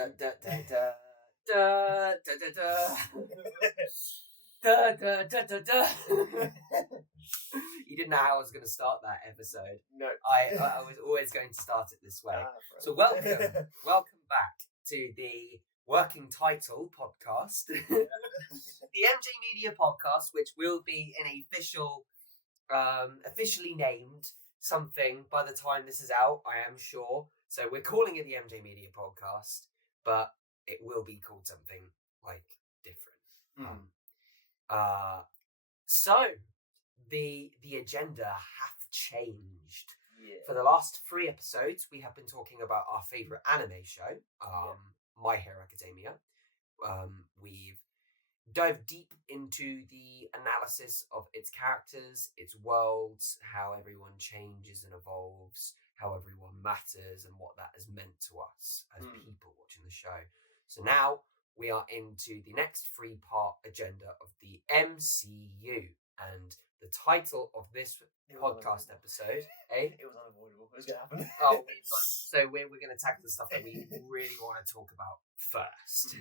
da da da da da da da da da da da da. You didn't know how I was going to start that episode. No. I was always going to start it this way. So welcome back to the Working Title podcast, the MJ Media podcast, which will be an officially named something by the time this is out, I am sure. So we're calling it the MJ Media podcast, but it will be called something like different. So the agenda hath changed. Yeah. For the last 3 episodes, we have been talking about our favourite anime show, My Hero Academia. We've dived deep into the analysis of its characters, its worlds, how everyone changes and evolves, how everyone matters, and what that has meant to us as people watching the show. So now we are into the next 3-part agenda of the MCU, and the title of this podcast episode, It was unavoidable. It was going to happen. So we're going to tackle the stuff that we really want to talk about first.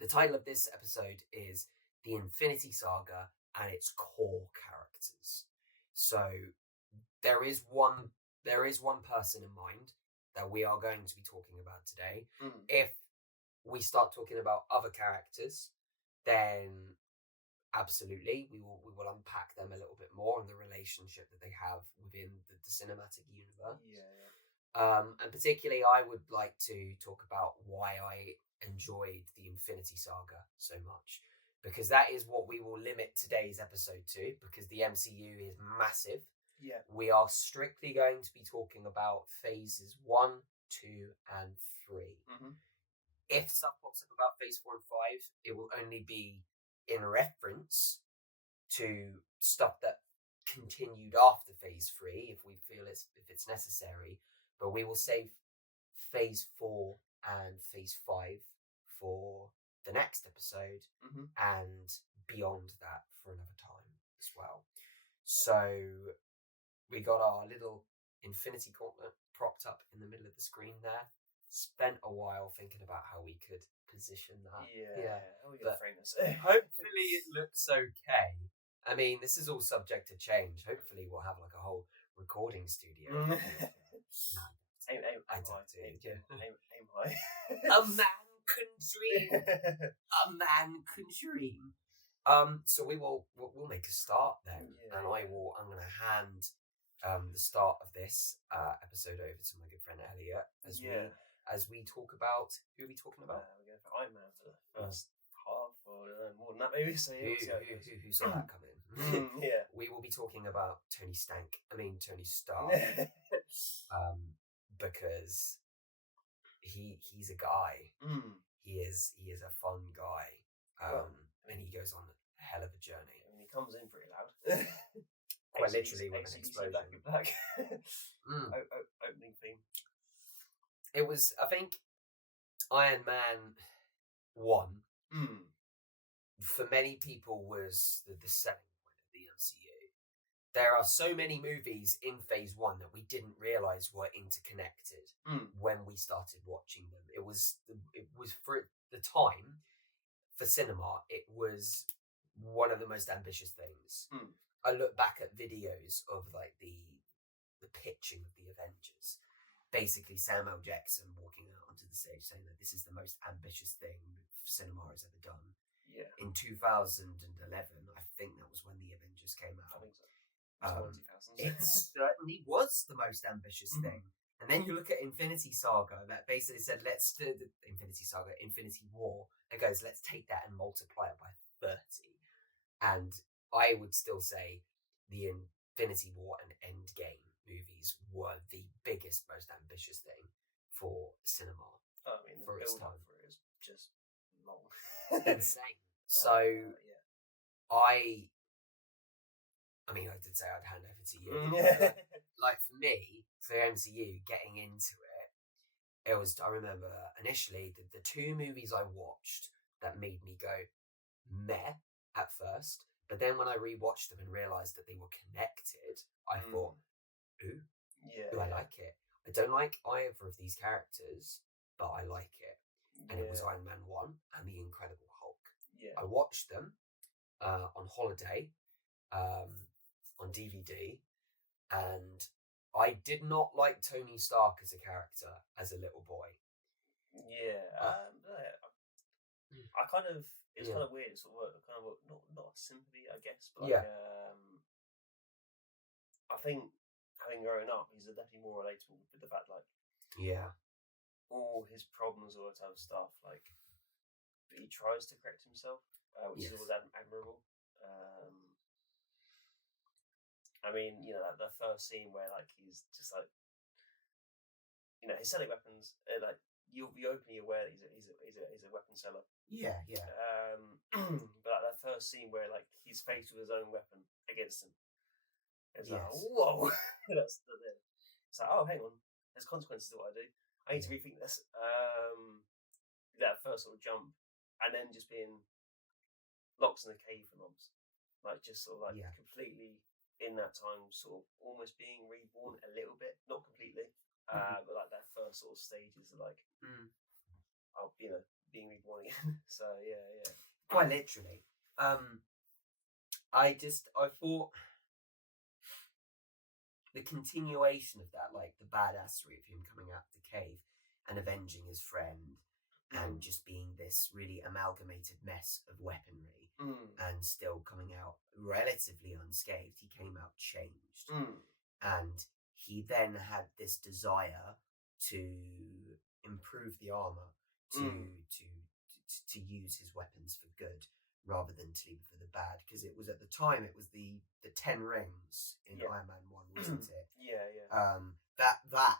The title of this episode is The Infinity Saga and its core characters. So there is one person in mind that we are going to be talking about today. If we start talking about other characters, then absolutely we will unpack them a little bit more and the relationship that they have within the cinematic universe. And particularly I would like to talk about why I enjoyed the Infinity Saga so much, because that is what we will limit today's episode to, because the MCU is massive. We are strictly going to be talking about phases 1, 2 and 3. If stuff pops up about phase 4 and 5, it will only be in reference to stuff that continued after phase 3 if we feel if it's necessary, but we will save phase 4 and phase 5 for the next episode and beyond that for another time as well. So we got our little Infinity Gauntlet propped up in the middle of the screen there. Spent a while thinking about how we could position that. But hopefully it looks okay. I mean, this is all subject to change. Hopefully we'll have like a whole recording studio. Aim high. A man can dream. A man can dream. So we'll make a start then, and I'm going to hand the start of this episode over to my good friend Elliott as we talk about, who are we talking about? We're going for Iron Man for the first half, or more than that maybe. So who saw that come in? We will be talking about Tony Stark, because he's a guy. He is a fun guy, and he goes on a hell of a journey. And he comes in pretty loud. Quite literally with an explosion. Back. Opening theme. It was, I think, Iron Man 1, for many people, was the selling point of the MCU. There are so many movies in phase 1 that we didn't realise were interconnected when we started watching them. It was for the time, for cinema, it was one of the most ambitious things. I look back at videos of like the pitching of the Avengers. Basically, Samuel Jackson walking out onto the stage saying that this is the most ambitious thing cinema has ever done. In 2011, I think that was when the Avengers came out. I think so. It certainly was the most ambitious thing. And then you look at Infinity Saga that basically said, let's do the Infinity War. It goes, let's take that and multiply it by 30. And I would still say the Infinity War and Endgame movies were the biggest, most ambitious thing for cinema. I mean, the build-up for it is just long. Insane. So, I mean, I did say I'd hand over to you. Like for me, for MCU, getting into it, I remember initially the 2 movies I watched that made me go meh at first, but then when I rewatched them and realised that they were connected, I thought, ooh, I like it. I don't like either of these characters, but I like it. And it was Iron Man 1 and The Incredible Hulk. Yeah. I watched them on holiday on DVD, and I did not like Tony Stark as a character as a little boy. Yeah. I kind of, it's kind of weird. It's sort of kind of not sympathy, I guess, but like, I think having grown up, he's definitely more relatable with the fact, like, all his problems, all that type of stuff, like, but he tries to correct himself, which is always admirable. I mean, you know, that first scene where, like, he's just like, you know, he's selling weapons, like, you'll be openly aware that he's a weapon seller. Yeah. But like, that first scene where, like, he's faced with his own weapon against him, it's like, Yes. whoa, that's it. It's like, oh, hang on, there's consequences to what I do. I need to rethink this. That first sort of jump, and then just being locked in a cave for months, like, just sort of like completely in that time, sort of almost being reborn a little bit, not completely, but like that first sort of stages of like, you know, being reborn again. So yeah. Quite literally. I thought the continuation of that, like the badassery of him coming out of the cave and avenging his friend, and just being this really amalgamated mess of weaponry, and still coming out relatively unscathed. He came out changed, and he then had this desire to improve the armor, to use his weapons for good rather than to leave it for the bad. Because it was at the time, it was the 10 rings in Iron Man 1, wasn't it? That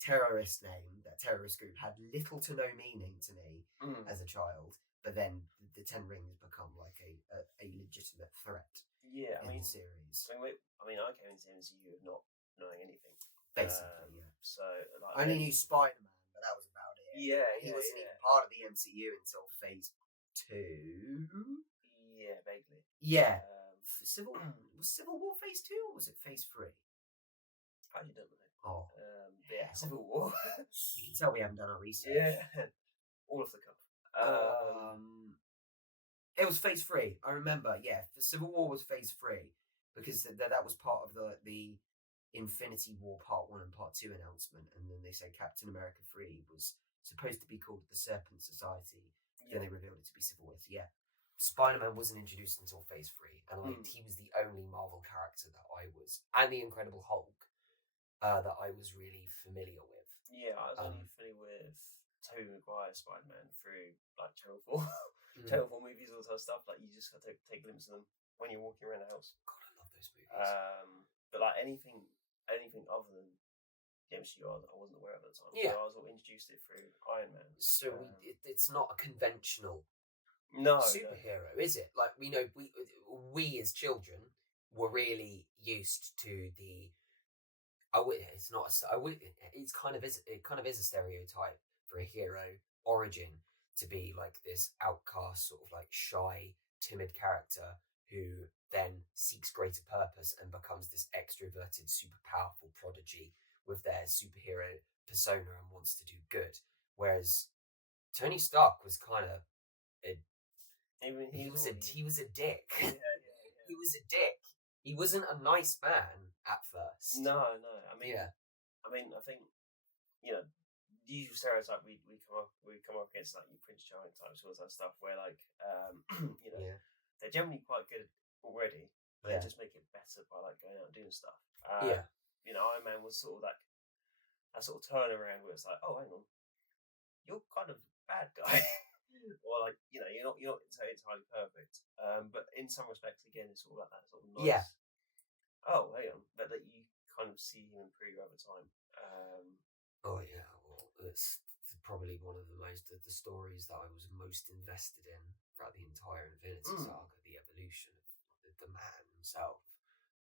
terrorist name, that terrorist group, had little to no meaning to me as a child, but then the 10 rings become like a legitimate threat in the series. I mean, I came into the MCU of not knowing anything. Basically, So like, I only knew Spider-Man, but that was about it. He wasn't even part of the MCU until Phase 2. Yeah, vaguely. Yeah. Was Civil War Phase 2 or was it Phase 3? I actually don't know. Oh. Civil War. You can tell we haven't done our research. Yeah. All off the cuff. It was Phase 3. I remember. Yeah, the Civil War was Phase 3 because that was part of the Infinity War Part 1 and Part 2 announcement, and then they said Captain America 3 was supposed to be called the Serpent Society. Then they revealed it to be Civil War. So yeah, Spider-Man wasn't introduced until Phase 3, and he was the only Marvel character that I was, and the Incredible Hulk, that I was really familiar with. Yeah, I was only familiar with Tobey Maguire's Spider-Man through like Channel 4, Channel 4 movies, all that stuff. Like, you just have to take a glimpse of them when you're walking around the house. God, I love those movies. But like anything other than the MCU, I wasn't aware of at the time. Yeah. So I was all introduced to it through Iron Man. So it's not a conventional superhero, is it? Like, we know we as children were really used to the. It's not. It kind of is a stereotype for a hero origin to be like this outcast, sort of like shy, timid character who then seeks greater purpose and becomes this extroverted, super powerful prodigy with their superhero persona and wants to do good. Whereas Tony Stark was kind of he was a dick. Yeah. He was a dick. He wasn't a nice man at first. No. I mean, I think, you know, the usual stereotype we come up against, like your Prince Charming types, all that stuff, where like, you know, they're generally quite good already, but they just make it better by like going out and doing stuff. You know, Iron Man was sort of like a sort of turnaround where it's like, oh, hang on, you're kind of a bad guy. Or like, you know, you're not entirely perfect, but in some respects, again, it's all like that sort of nice. Oh, hang on, that you kind of see him improve over time. Well, it's probably one of the stories that I was most invested in throughout the entire Infinity Saga, the evolution of the man himself.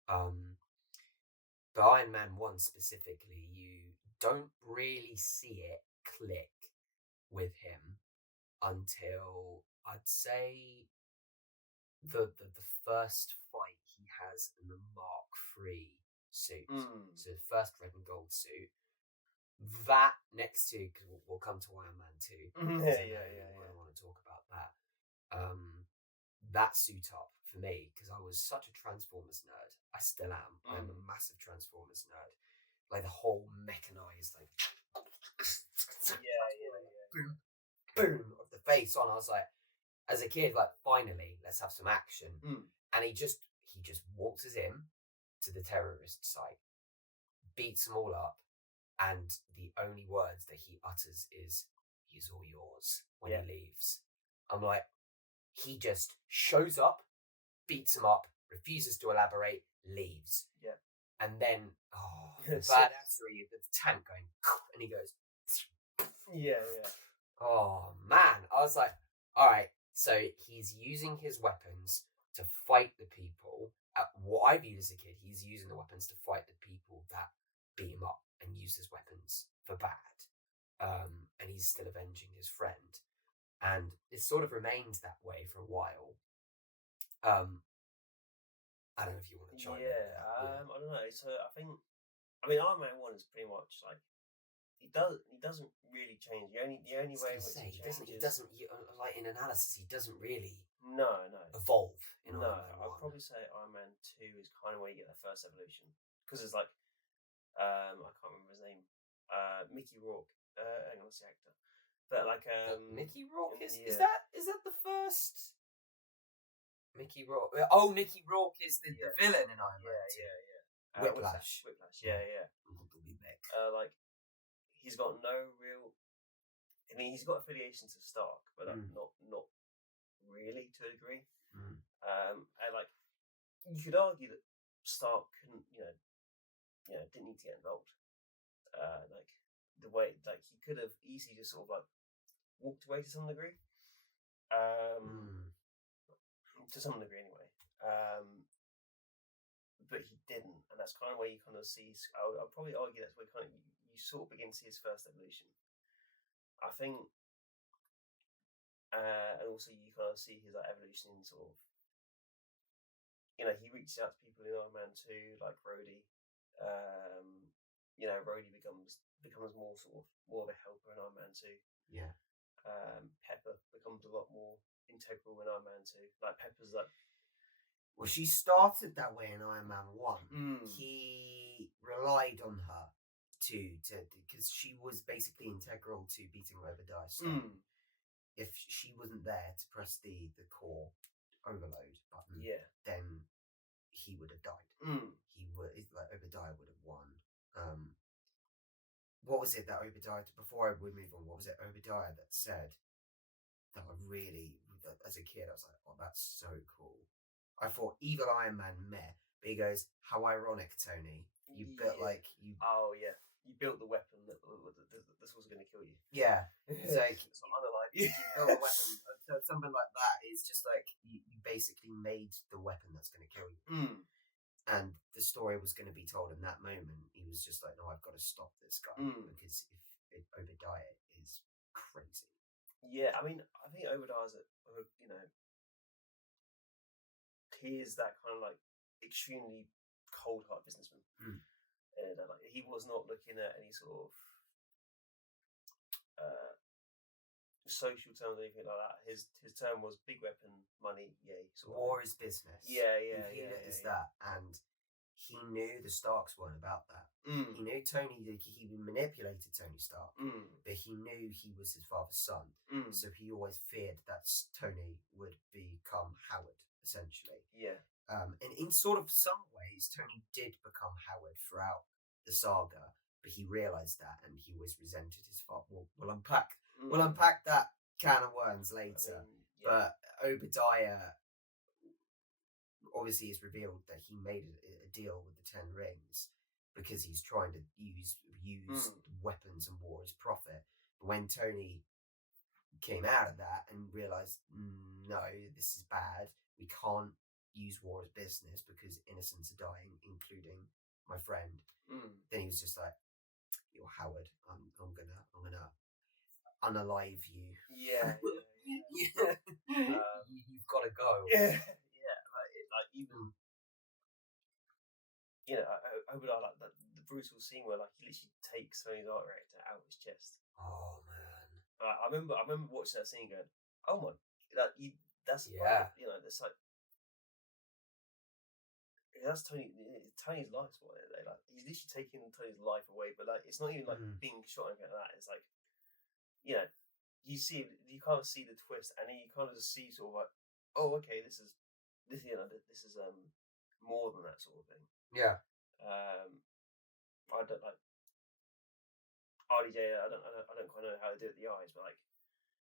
But Iron Man 1 specifically, you don't really see it click with him until I'd say the first fight he has in the Mark III suit. So the first red and gold suit, that next to, because we'll come to Iron Man 2. I want to talk about that. That suit up for me, because I was such a Transformers nerd. I still am. I'm a massive Transformers nerd. Like the whole mechanized, like boom, boom of the face on. I was like, as a kid, like, finally, let's have some action. And he just waltzes in to the terrorist site, beats them all up, and the only words that he utters is, "He's all yours," when he leaves. I'm like, he just shows up, beats him up, refuses to elaborate, leaves. Yeah. And then, the badassery of the tank going, and he goes, yeah. Oh, man. I was like, all right, so he's using his weapons to fight the people. What I viewed as a kid, he's using the weapons to fight the people that beat him up and use his weapons for bad. And he's still avenging his friend. And it sort of remained that way for a while. I don't know if you want to chime in. I don't know. So I mean, Iron Man 1 is pretty much like, he doesn't really change. The only way in which he changes... He doesn't, like, in analysis, he doesn't really No. evolve in Iron Man 1. I'd probably say Iron Man 2 is kind of where you get the first evolution. Because it's like, I can't remember his name. Mickey Rourke. Hang on, what's the actor? But like, Mickey Rourke is that the first? Mickey Rourke. Oh, Mickey Rourke is the villain in Iron Man 2. Whiplash. Yeah. We'll be back. Like, he's got no real... I mean, he's got affiliations to Stark, but not really, to a degree. And like, you could argue that Stark couldn't, didn't need to get involved. Like, the way, like, he could have easily just sort of like walked away to some degree. To some degree, anyway. But he didn't, and that's kind of where you kind of see. I'll probably argue that's where kind of you sort of begin to see his first evolution. I think, and also you kind of see his like evolution in sort of, he reaches out to people in Iron Man 2, like Rhodey. Rhodey becomes more of a helper in Iron Man 2. Yeah. Pepper becomes a lot more integral in Iron Man 2. Like, Pepper's like... Well, she started that way in Iron Man 1. He relied on her because she was basically integral to beating Obadiah Stane. If she wasn't there to press the core overload button, then he would have died. Obadiah would have won. What was it that Obadiah, before we move on, what was it Obadiah that said that I really, as a kid, I was like, oh, that's so cool. I thought Evil Iron Man meh, but he goes, how ironic, Tony. You built you... Oh, yeah. You built the weapon that this was going to kill you. Yeah. It's like, it's not unlike you built a weapon. Something like that is just like, you basically made the weapon that's going to kill you. And the story was going to be told in that moment. He was just like, no, I've got to stop this guy. Because if Obadiah is crazy. Yeah, I mean, I think Obadiah's he is that kind of like extremely cold-hearted businessman. And like, he was not looking at any sort of social terms or anything like that. His term was big weapon, money, war is business. Yeah. That, and he knew the Starks weren't about that. He knew he manipulated Tony Stark, but he knew he was his father's son. So he always feared that Tony would become Howard, essentially. Yeah. And in sort of some ways, Tony did become Howard throughout the saga, but he realised that, and he always resented his father. We'll unpack that can of worms later. But Obadiah, obviously, it's revealed that he made a deal with the Ten Rings because he's trying to use weapons and war as profit. But when Tony came out of that and realised, no, this is bad, we can't use war as business because innocents are dying, including my friend. Then he was just like, "You're Howard. I'm gonna unalive you." Yeah. You've got to go. Yeah. Like even Obadiah, like the brutal scene where like he literally takes Tony's art director out of his chest. Oh man. I remember watching that scene going, oh my, that's Yeah. you know, it's like that's Tony's life's what they like. He's literally taking Tony's life away, but like it's not even like being shot and like that. It's like, you know, you kind of see the twist, and then you kind of just see sort of like, oh, okay, this is more than that sort of thing. Yeah. I don't like RDJ. I don't quite know how to do it with the eyes, but like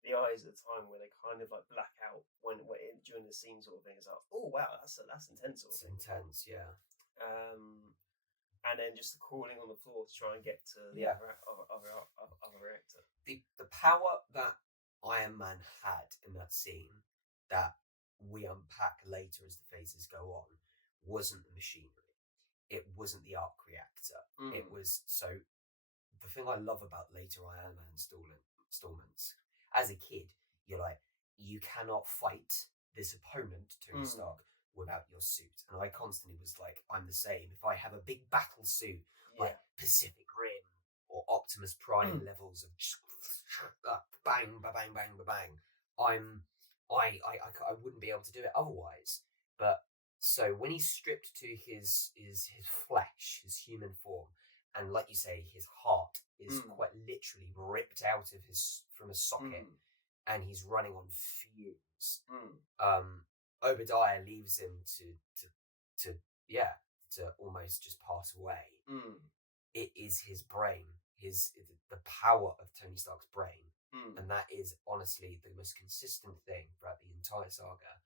the eyes at the time where they kind of like black out when during the scene sort of thing. It's like, oh wow, that's intense. Sort of thing. Intense, yeah. And then just the crawling on the floor to try and get to the other reactor. The power that Iron Man had in that scene that we unpack later as the phases go on wasn't the machinery. It wasn't the arc reactor. It was the thing I love about later Iron Man installments. As a kid, you're like, you cannot fight this opponent, Tony Stark, without your suit. And I constantly was like, I'm the same. If I have a big battle suit, like Pacific Rim or Optimus Prime levels of bang, ba bang, bang, ba bang, I wouldn't be able to do it otherwise. But so when he's stripped to his flesh, his human form, and like you say, his heart is quite literally ripped out of from a socket, and he's running on fumes. Obadiah leaves him to almost just pass away. It is his brain, the power of Tony Stark's brain, and that is honestly the most consistent thing throughout the entire saga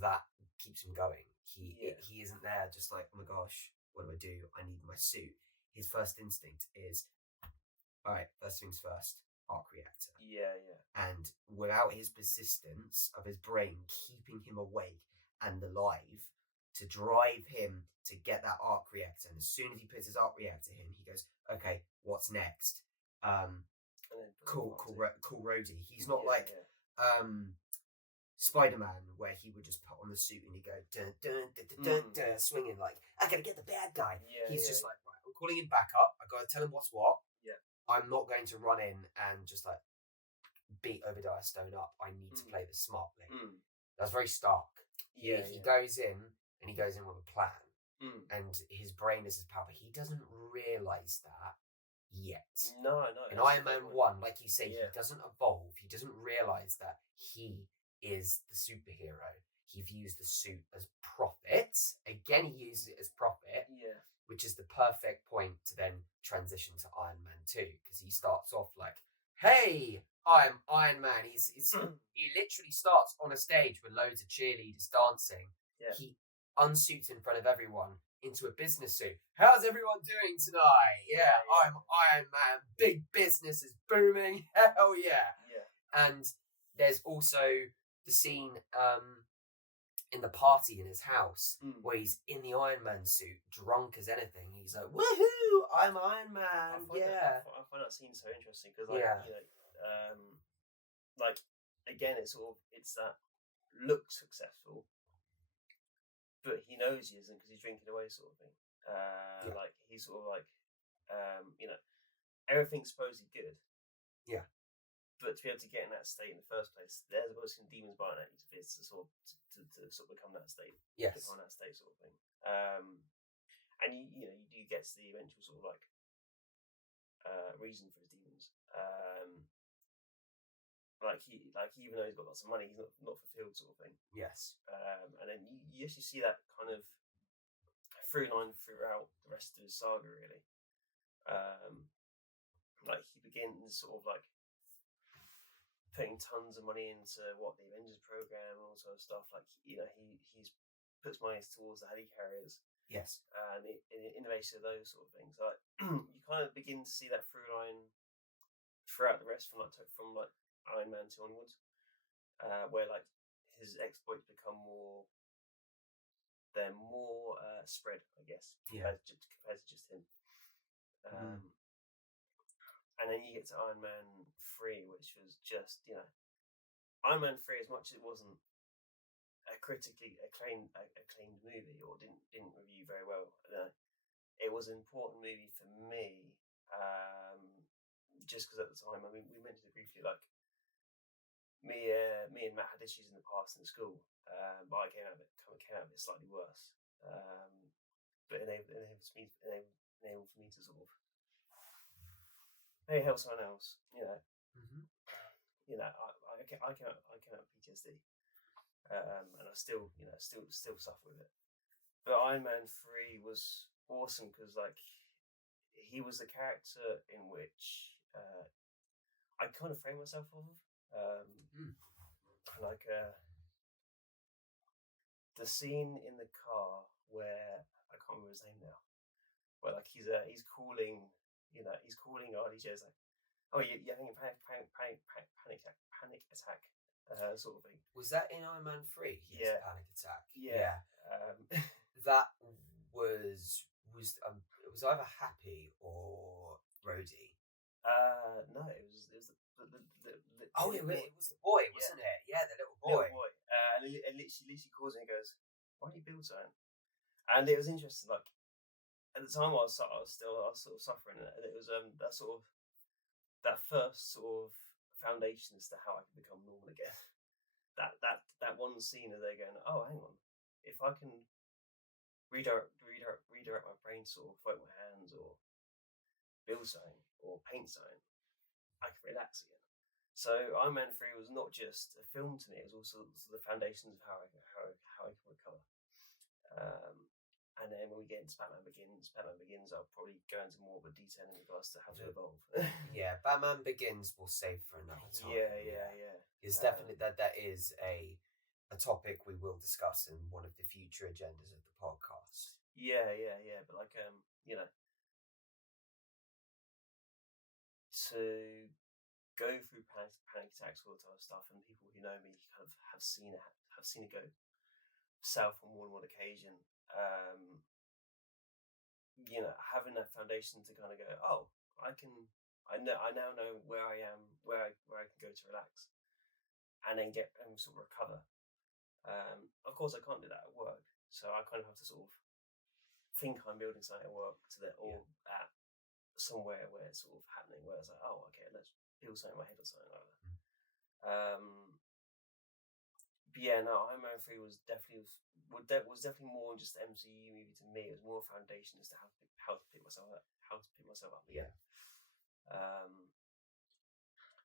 that keeps him going. He isn't there just like, oh my gosh, what do? I need my suit. His first instinct is, all right, first things first, arc reactor. Yeah. And without his persistence of his brain keeping him awake and alive to drive him to get that arc reactor, and as soon as he puts his arc reactor in, he goes, okay, what's next? Cool roadie. He's not like Spider-Man, where he would just put on the suit and he'd go dun, dun, dun, dun, dun, dun, swinging like, I gotta get the bad guy. He's just like, right, I'm calling him back up. I gotta tell him what's what. Yeah. I'm not going to run in and just like beat Obadiah Stone up. I need to play this smartly. That's very Stark. He goes in and he goes in with a plan, and his brain is his power. He doesn't realize that yet. No. In Iron Man 1, like you say, he doesn't evolve. He doesn't realize that he is the superhero. He views the suit as profit. Again, he uses it as profit, which is the perfect point to then transition to Iron Man 2, because he starts off like, hey, I'm Iron Man. He literally starts on a stage with loads of cheerleaders dancing. He unsuits in front of everyone into a business suit. How's everyone doing tonight? I'm Iron Man. Big business is booming. Hell yeah. And there's also the scene in the party in his house where he's in the Iron Man suit, drunk as anything. He's like, woohoo, I'm Iron Man. I find that scene so interesting because, like, you know, like again, it's that look successful, but he knows he isn't because he's drinking away, sort of thing. Like he's sort of like, you know, everything's supposedly good. But to be able to get in that state in the first place, there's always some demons biting at you to sort of become that state. Become that state sort of thing. And you do get to the eventual sort of like reason for his demons. Even though he's got lots of money, he's not fulfilled sort of thing. Yes. And then you actually see that kind of through line throughout the rest of his saga, really. Like he begins sort of like putting tons of money into the Avengers program and all sort of stuff. Like, you know, he's puts money towards the helicarriers. Yes. And innovation of those sort of things. Like you kind of begin to see that through line throughout the rest from Iron Man 2 onwards, where like his exploits become more spread, I guess, compared to just him. And then you get to Iron Man 3, which was just, you know, Iron Man 3, as much as it wasn't a critically acclaimed movie, or didn't review very well, it was an important movie for me, just because at the time, I mean, we mentioned it briefly, like me and Matt had issues in the past in school, but I came out of it slightly worse. But enabled for me to sort of maybe help someone else, Mm-hmm. I came out of PTSD, and I still suffer with it. But Iron Man 3 was awesome because like he was the character in which I kind of framed myself off of. Like the scene in the car where I can't remember his name now, where like he's calling, he's calling RDJ, like, oh, you're having a panic attack, sort of thing. Was that in Iron Man 3? Yeah. Panic attack. Yeah. That was it was either Happy or Rhodey. No, it was the it was the boy, wasn't it? Yeah, the little boy. And it literally calls me and goes, "Why do you build something?" And it was interesting. Like at the time, I was sort of suffering, and it was that first sort of foundation as to how I can become normal again. that one scene of they're going, oh, hang on, if I can redirect my brain, sort of float my hands or build something or paint something, I can relax again. So Iron Man 3 was not just a film to me; it was also the foundations of how I can recover. And then when we get into Batman Begins, I'll probably go into more of a detail in regards to how to evolve. Yeah, Batman Begins we'll save for another time. Yeah. It's definitely that is a topic we will discuss in one of the future agendas of the podcast. Yeah. But like, to go through panic attacks, all that type of stuff, and people who know me kind of have seen it go south on more than one occasion. Having that foundation to kind of go, oh, I now know where I am, where I can go to relax, and then get and sort of recover. Of course, I can't do that at work, so I kind of have to sort of think I'm building something at work at somewhere where it's sort of happening, where it's like, oh, okay, let's build something in my head or something like that. But yeah, no, Iron Man 3 was definitely more than just an MCU movie to me. It was more a foundation as to how to pick myself up again.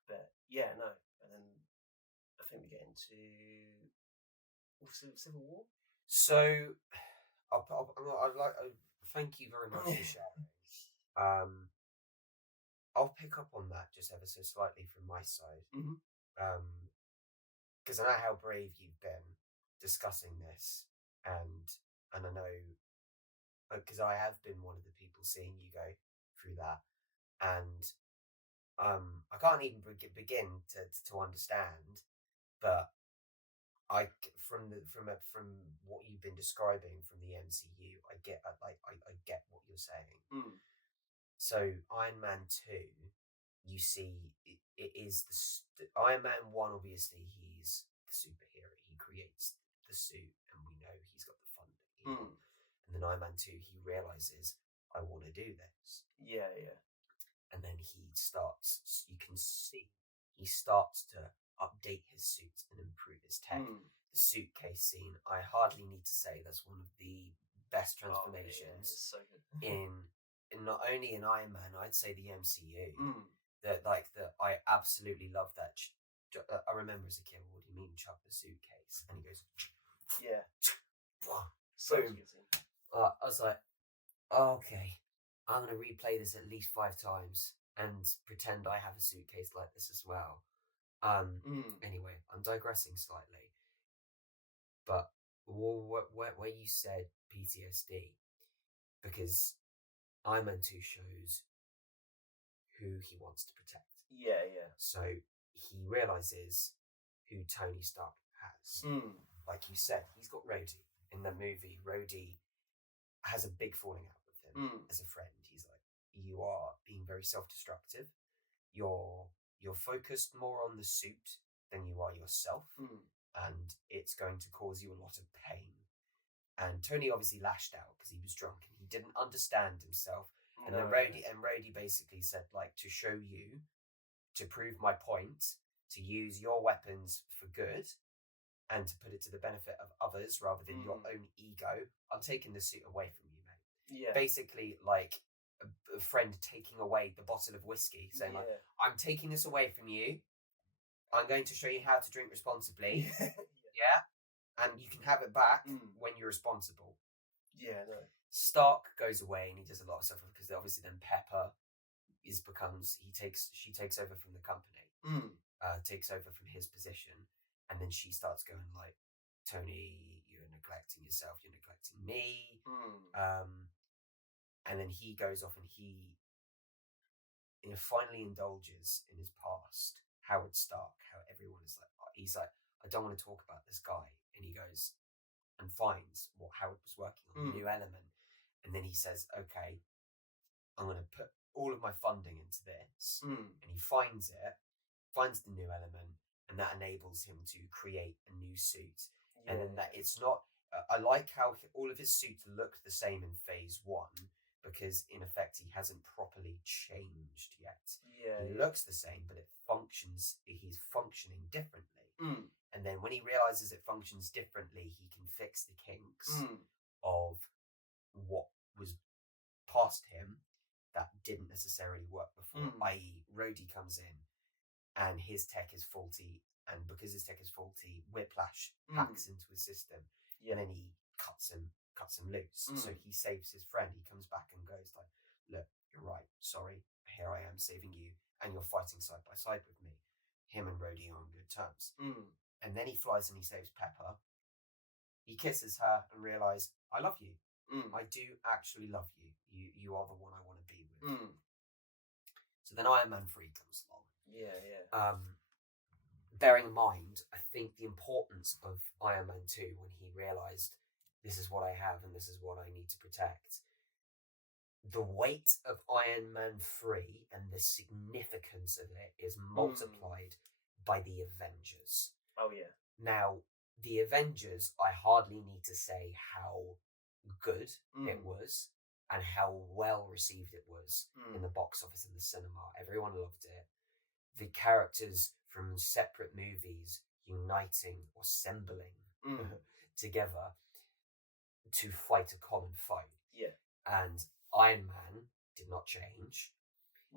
But yeah, no, and then I think we get into Civil War. So, thank you very much for sharing. I'll pick up on that just ever so slightly from my side. Because I know how brave you've been discussing this, and I know because I have been one of the people seeing you go through that, and I can't even begin to understand, but from what you've been describing from the MCU, I get what you're saying. So Iron Man 2, you see, it is the Iron Man 1. Obviously, he's the superhero. He creates the suit, and we know he's got the funding. And then Iron Man 2, he realizes, I want to do this. Yeah. And then he starts. You can see he starts to update his suit and improve his tech. The suitcase scene, I hardly need to say that's one of the best transformations so good. in not only in Iron Man, I'd say the MCU. That I absolutely love that. I remember as a kid, what do you mean chuck the suitcase? And he goes, yeah, so I was like, okay, I'm gonna replay this at least 5 times and pretend I have a suitcase like this as well. Anyway, I'm digressing slightly, but where you said PTSD, because Iron Man 2 shows who he wants to protect. Yeah. So he realizes who Tony Stark has. Like you said, he's got Rhodey in the movie. Rhodey has a big falling out with him as a friend. He's like, you are being very self-destructive. You're focused more on the suit than you are yourself, and it's going to cause you a lot of pain. And Tony obviously lashed out because he was drunk and he didn't understand himself. And then Rhodey basically said, like, to show you, to prove my point, to use your weapons for good and to put it to the benefit of others rather than your own ego, I'm taking the suit away from you, mate. Yeah. Basically, like a friend taking away the bottle of whiskey, saying, like, I'm taking this away from you. I'm going to show you how to drink responsibly. Yeah. And you can have it back when you're responsible. Yeah, no. Stark goes away and he does a lot of stuff because obviously then Pepper she takes over from the company, takes over from his position, and then she starts going like, Tony, you're neglecting yourself, you're neglecting me. And then he goes off and he finally indulges in his past. Howard Stark, how everyone is like, he's like, I don't want to talk about this guy. And he goes and finds what Howard was working on, the new element. And then he says, okay, I'm going to put all of my funding into this. And he finds the new element, and that enables him to create a new suit. And then that it's not, I like how all of his suits look the same in phase 1, because in effect he hasn't properly changed yet. He looks the same, but he's functioning differently. And then when he realizes it functions differently, he can fix the kinks of what was past him that didn't necessarily work before, i.e. Rhodey comes in and his tech is faulty, and because his tech is faulty, Whiplash hacks into his system, and then he cuts him loose. So he saves his friend. He comes back and goes like, look, you're right, sorry, here I am saving you, and you're fighting side by side with me. Him and Rhodey are on good terms. And then he flies and he saves Pepper. He kisses her and realizes, I love you. I do actually love you. You are the one I want to be with. So then Iron Man 3 comes along. Bearing in mind, I think the importance of Iron Man 2 when he realised this is what I have and this is what I need to protect. The weight of Iron Man 3 and the significance of it is multiplied by the Avengers. Oh, yeah. Now, the Avengers, I hardly need to say how good it was and how well received it was in the box office and the cinema. Everyone loved it. The characters from separate movies uniting or assembling together to fight a common foe. Yeah. And Iron Man did not change.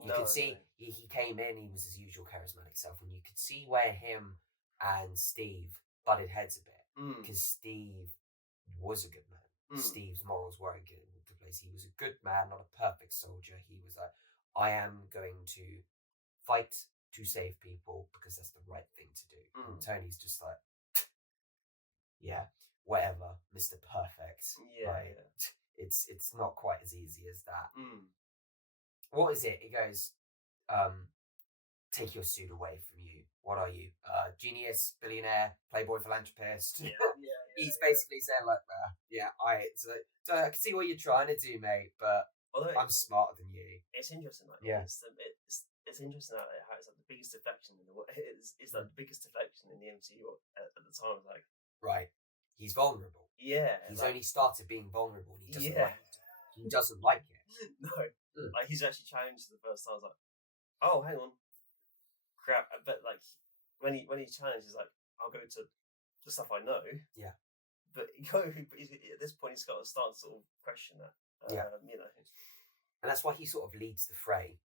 You could see he came in, he was his usual charismatic self, and you could see where him and Steve butted heads a bit, because Steve was a good man. Steve's morals were a good place. He was a good man, not a perfect soldier. He was like, I am going to fight to save people because that's the right thing to do. And Tony's just like, yeah, whatever, Mr. Perfect. It's not quite as easy as that. What is it? He goes, take your suit away from you. What are you? Genius, billionaire, playboy, philanthropist. He's basically saying like, so I can see what you're trying to do, mate, but I'm smarter than you. It's interesting, like, it's interesting how it's like the biggest deflection in the world. It's like the biggest deflection in the MCU at the time. Like, right, he's vulnerable. Yeah, he's only started being vulnerable, and he doesn't like it. He doesn't like it. No, like he's actually challenged the first time. I was like, oh, hang on, crap. But like when he challenges, like, I'll go to the stuff I know. Yeah. But at this point, he's got to start to sort of question that. You know. And that's why he sort of leads the fray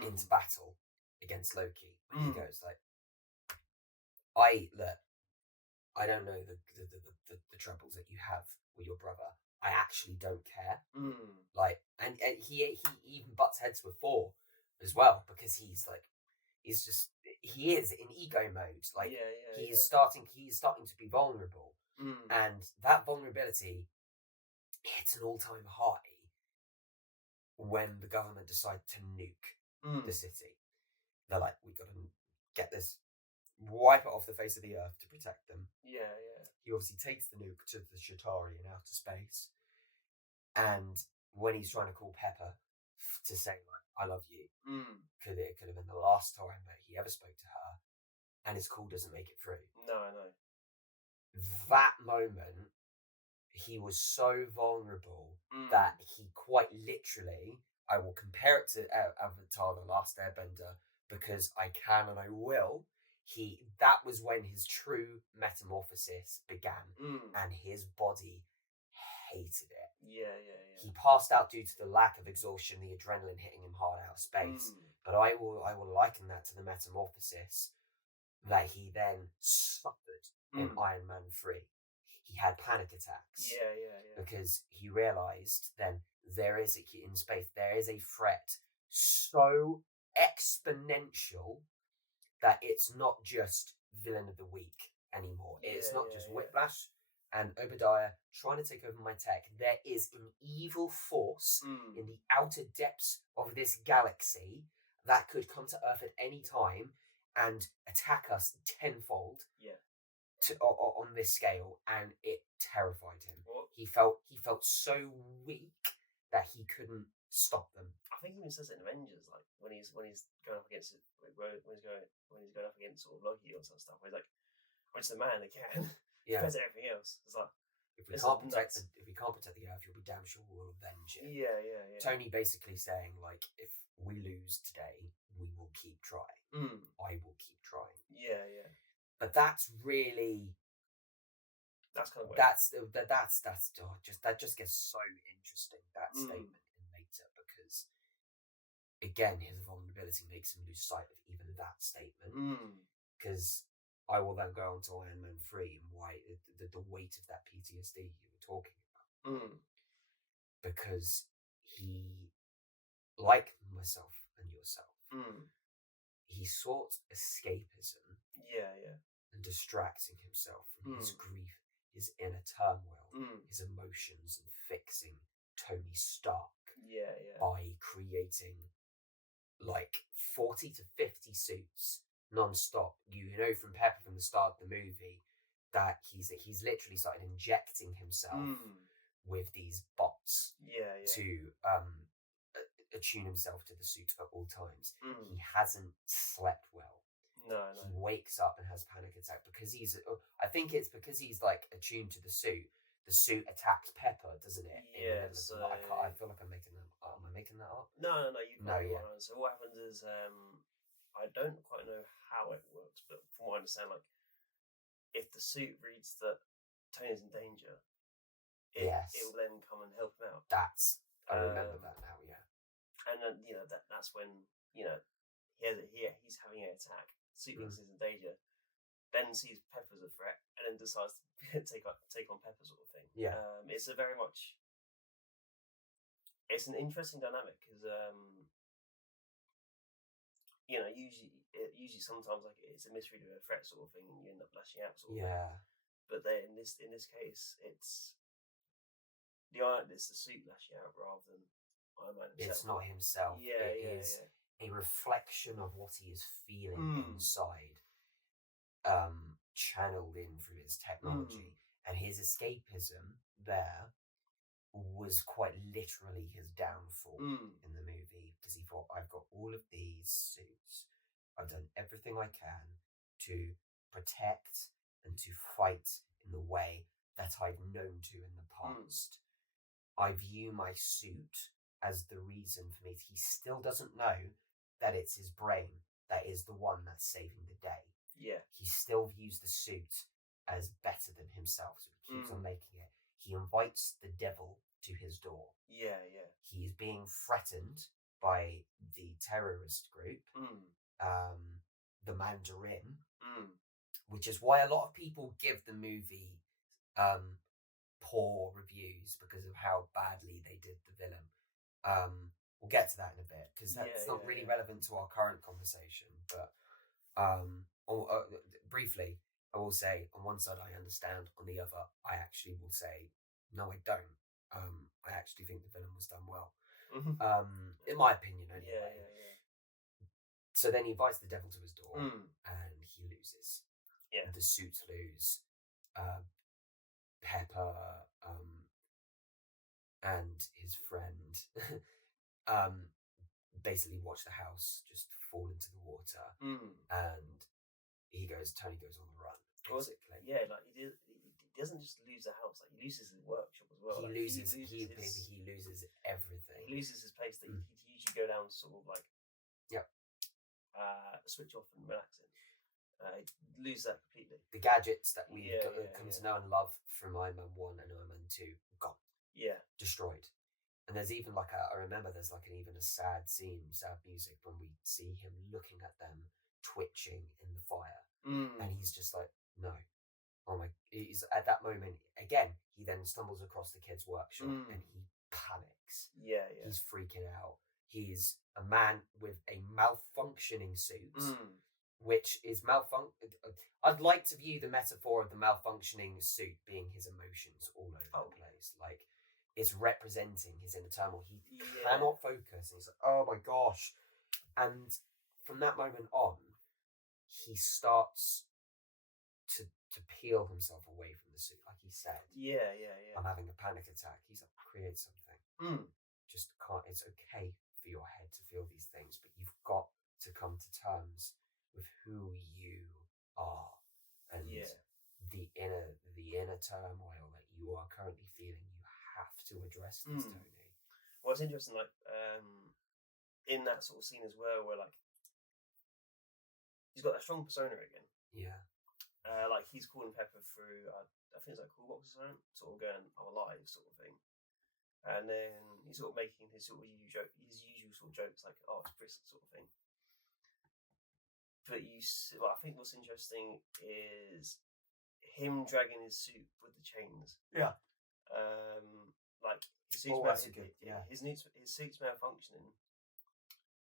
into battle against Loki. When he goes like, I don't know the troubles that you have with your brother. I actually don't care. Like, and he even butts heads with Thor as well, because he is in ego mode. Like, he is starting to be vulnerable. And that vulnerability hits an all-time high when the government decide to nuke the city. They're like, we got to get this, wipe it off the face of the earth to protect them. He obviously takes the nuke to the Chitauri in outer space, and when he's trying to call Pepper to say like, I love you, could have been the last time that he ever spoke to her, and his call doesn't make it through. No, I know. That moment he was so vulnerable that he quite literally, I will compare it to Avatar: The Last Airbender because I can and I will. That was when his true metamorphosis began, and his body hated it. Yeah. He passed out due to the lack of exhaustion, the adrenaline hitting him hard out of space. But I will liken that to the metamorphosis that he then suffered in Iron Man 3. He had panic attacks. Yeah. Because he realised then in space, there is a threat so exponential that it's not just villain of the week anymore. It's not just Whiplash and Obadiah trying to take over my tech. There is an evil force in the outer depths of this galaxy that could come to Earth at any time and attack us tenfold on this scale, and it terrified him. He felt so weak that he couldn't stop them. I think he even says it in Avengers, like when he's going up against when he's going up against sort of Loki or some stuff. Where he's like, "I'm just a man again." Compared to everything else, it's like if we can't protect the Earth, you'll be damn sure we'll avenge it. Yeah. Tony basically saying like, if we lose today, we will keep trying. I will keep trying. Yeah. But that's really. That's kind of that just gets so interesting, that statement in later, because again his vulnerability makes him lose sight of even that statement, because I will then go on to Iron Man 3 and why the weight of that PTSD you were talking about, because he, like myself and yourself, he sought escapism and distracting himself from his grief, his inner turmoil, his emotions, and fixing Tony Stark by creating like 40 to 50 suits non-stop. You know from Pepper from the start of the movie that he's literally started injecting himself with these bots to attune himself to the suit at all times. He hasn't slept well. No. He wakes up and has panic attack because I think it's because he's like attuned to the suit. The suit attacks Pepper, doesn't it? Yeah. I feel like I'm making that up. Am I making that up? No. So what happens is, I don't quite know how it works, but from what I understand, like if the suit reads that Tony's in danger, it will then come and help him out. I remember that now. Yeah. And then that's when he's having an attack. Suit thinks he's in danger, then sees Pepper as a threat, and then decides to take on Pepper, sort of thing. Yeah. It's an interesting dynamic because usually sometimes like it's a misread of a threat sort of thing, and you end up lashing out sort of thing. But then in this case, it's the suit lashing out rather than Iron Man himself. It's not himself. It is a reflection of what he is feeling inside, channeled in through his technology. And his escapism there was quite literally his downfall in the movie, because he thought, I've got all of these suits, I've done everything I can to protect and to fight in the way that I've known to in the past. I view my suit as the reason for me. He still doesn't know that it's his brain that is the one that's saving the day. Yeah. He still views the suit as better than himself, so he keeps on making it. He invites the devil to his door. Yeah. He is being threatened by the terrorist group, the Mandarin, which is why a lot of people give the movie poor reviews because of how badly they did the villain. We'll get to that in a bit because that's not really relevant to our current conversation. But briefly, I will say on one side I understand, on the other I actually will say no, I don't. I actually think the villain was done well, in my opinion anyway. Yeah. So then he invites the devil to his door and he loses. Yeah. The suits lose. Pepper and his friend basically watch the house just fall into the water, and Tony goes on the run, basically. Well, yeah, like doesn't just lose the house; like he loses his workshop as well. He loses everything. He loses his place that he'd usually go down to sort of like switch off and relax in. Lose that completely. The gadgets that we come to know and love from Iron Man 1 and Iron Man 2 gone. Yeah. Destroyed. And there's even like I remember there's like even a sad scene, sad music when we see him looking at them twitching in the fire. And he's just like, no. Oh my, he's at that moment again, he then stumbles across the kid's workshop and he panics. Yeah. He's freaking out. He's a man with a malfunctioning suit, which is I'd like to view the metaphor of the malfunctioning suit being his emotions all over the place. Like, it's representing his inner turmoil. He cannot focus. He's like, oh my gosh. And from that moment on, he starts to peel himself away from the suit, like he said. Yeah. I'm having a panic attack. He's like, create something. Just can't. It's okay for your head to feel these things, but you've got to come to terms with who you are and the inner turmoil that you are currently feeling. You have to address this, Tony. Well, it's interesting, like in that sort of scene as well, where like he's got that strong persona again. Yeah. Like he's calling Pepper through, I think it's like cool boxes or something, sort of going, I'm alive, sort of thing. And then he's sort of making his sort of usual sort of jokes, like, oh, it's brisk, sort of thing. But I think what's interesting is him dragging his suit with the chains. Yeah. Like his suit's his suit's malfunctioning.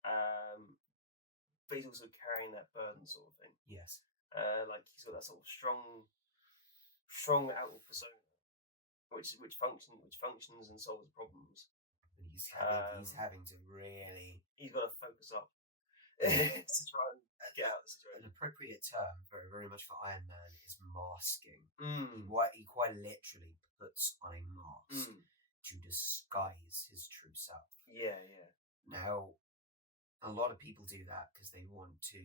But he's also carrying that burden, sort of thing. Yes. Like he's got that sort of strong outward persona, which functions and solves problems. But he's having to really. He's got to focus up to try and get out of the situation. An appropriate term, very very much for Iron Man, is masking. He quite literally puts on a mask to disguise his true self. Yeah. Now, a lot of people do that because they want to.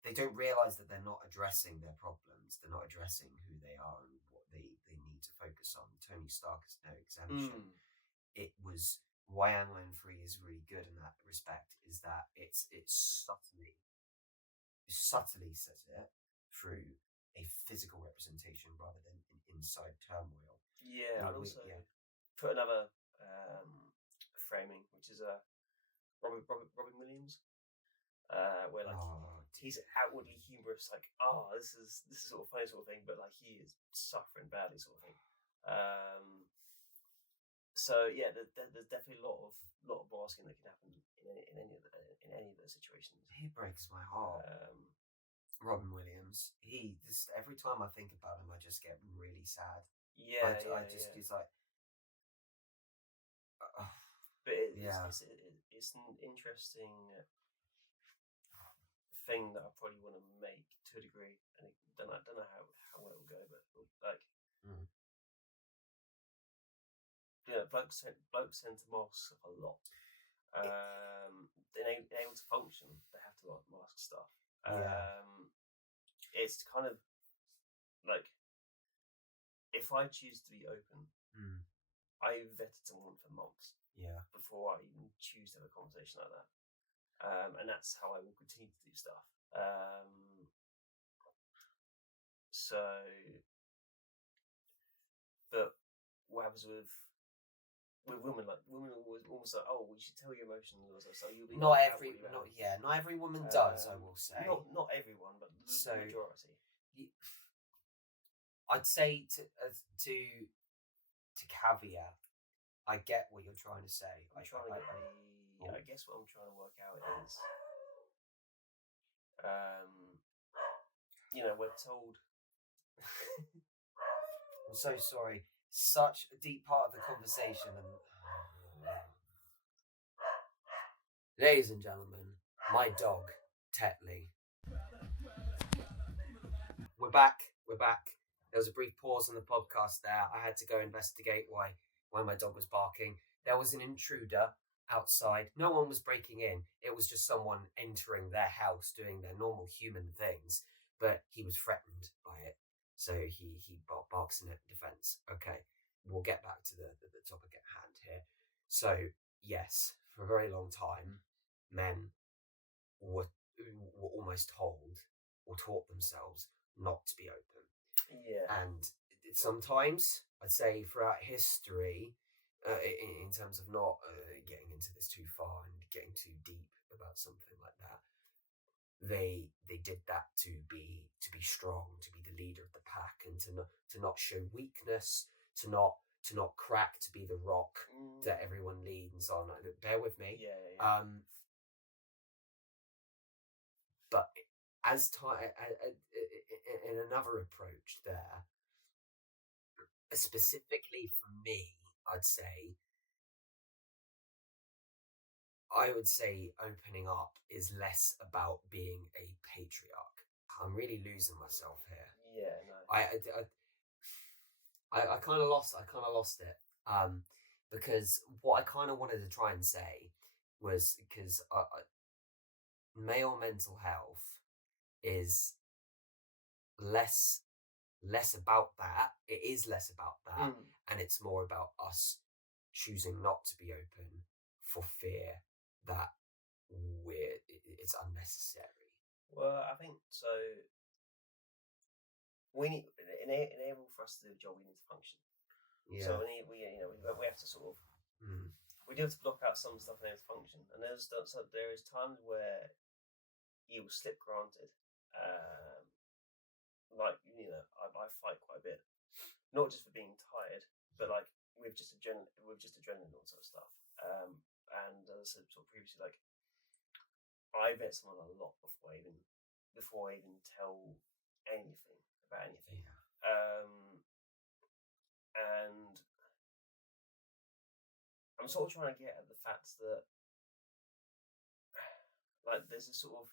They don't realise that they're not addressing their problems. They're not addressing who they are and what they need to focus on. Tony Stark is no exemption. It was why Iron Man 3 is really good in that respect is that it subtly says it through a physical representation rather than an inside turmoil. Yeah, and also put another framing, which is Robin Williams, where like he's outwardly humorous, like this is sort of funny sort of thing, but like he is suffering badly, sort of thing. So yeah, there's definitely a lot of masking that can happen in any of those situations. He breaks my heart. Robin Williams. Every time I think about him, I just get really sad. Yeah, He's like. But it's an interesting thing that I probably want to make to a degree, and I don't know how well it will go, but like. Blokes tend to mask stuff a lot. They're able to function. They have to mask stuff. It's kind of like if I choose to be open, I vetted someone for months. Yeah. Before I even choose to have a conversation like that, and that's how I will continue to do stuff. But what happens with women? Like women almost like, oh, we should tell you emotions or so. So you'll be not every woman does. I will say not everyone, but the majority. I'd say to caveat. I get what you're trying to say. I guess what I'm trying to work out is, we're told. I'm so sorry. Such a deep part of the conversation. Ladies and gentlemen, my dog, Tetley. We're back. There was a brief pause on the podcast there. I had to go investigate why my dog was barking. There was an intruder outside. No one was breaking in. It was just someone entering their house doing their normal human things, but he was threatened by it. So he barks in defense. Okay, we'll get back to the topic at hand here. So yes, for a very long time, men were almost told or taught themselves not to be open. Yeah. And sometimes, I'd say throughout history, in terms of not getting into this too far and getting too deep about something like that, they did that to be strong, to be the leader of the pack, and to not show weakness, to not crack, to be the rock that everyone leans on. Bear with me. Yeah. But as time, in another approach there, specifically for me, I would say opening up is less about being a patriarch. I'm really losing myself here. Yeah, no. I kind of lost it. Because what I kind of wanted to try and say was, because male mental health is less about that. It is less about that, and it's more about us choosing not to be open for fear that it's unnecessary. Well, I think so. We need in able for us to do the job. We need to function. Yeah. So we have to sort of we do have to block out some stuff in able to function. And there is times where you will slip granted. I fight quite a bit, not just for being tired, but like with just adrenaline and all sort of stuff. And as I said sort of previously, like I vet someone a lot before I even tell anything about anything. Yeah. And I'm sort of trying to get at the fact that like there's a sort of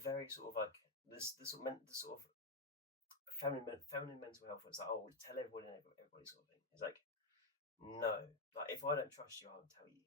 very sort of like this sort of feminine mental health. It's like, oh, tell everybody and everybody sort of thing. It's like, no, like if I don't trust you, I won't tell you.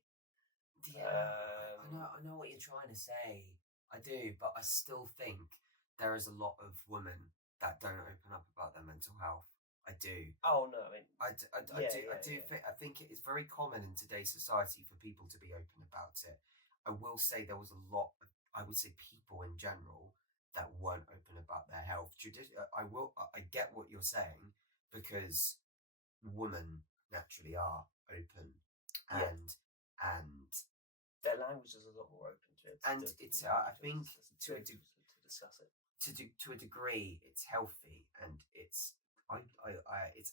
Yeah, I know what you're trying to say. I do, but I still think there is a lot of women that don't open up about their mental health. I do. Oh no, I think it is very common in today's society for people to be open about it. I will say there was a lot of, I would say, people in general that weren't open about their health. I get what you're saying, because women naturally are open, and their language is a lot more open to it. And I think to discuss it. To a degree, it's healthy, and it's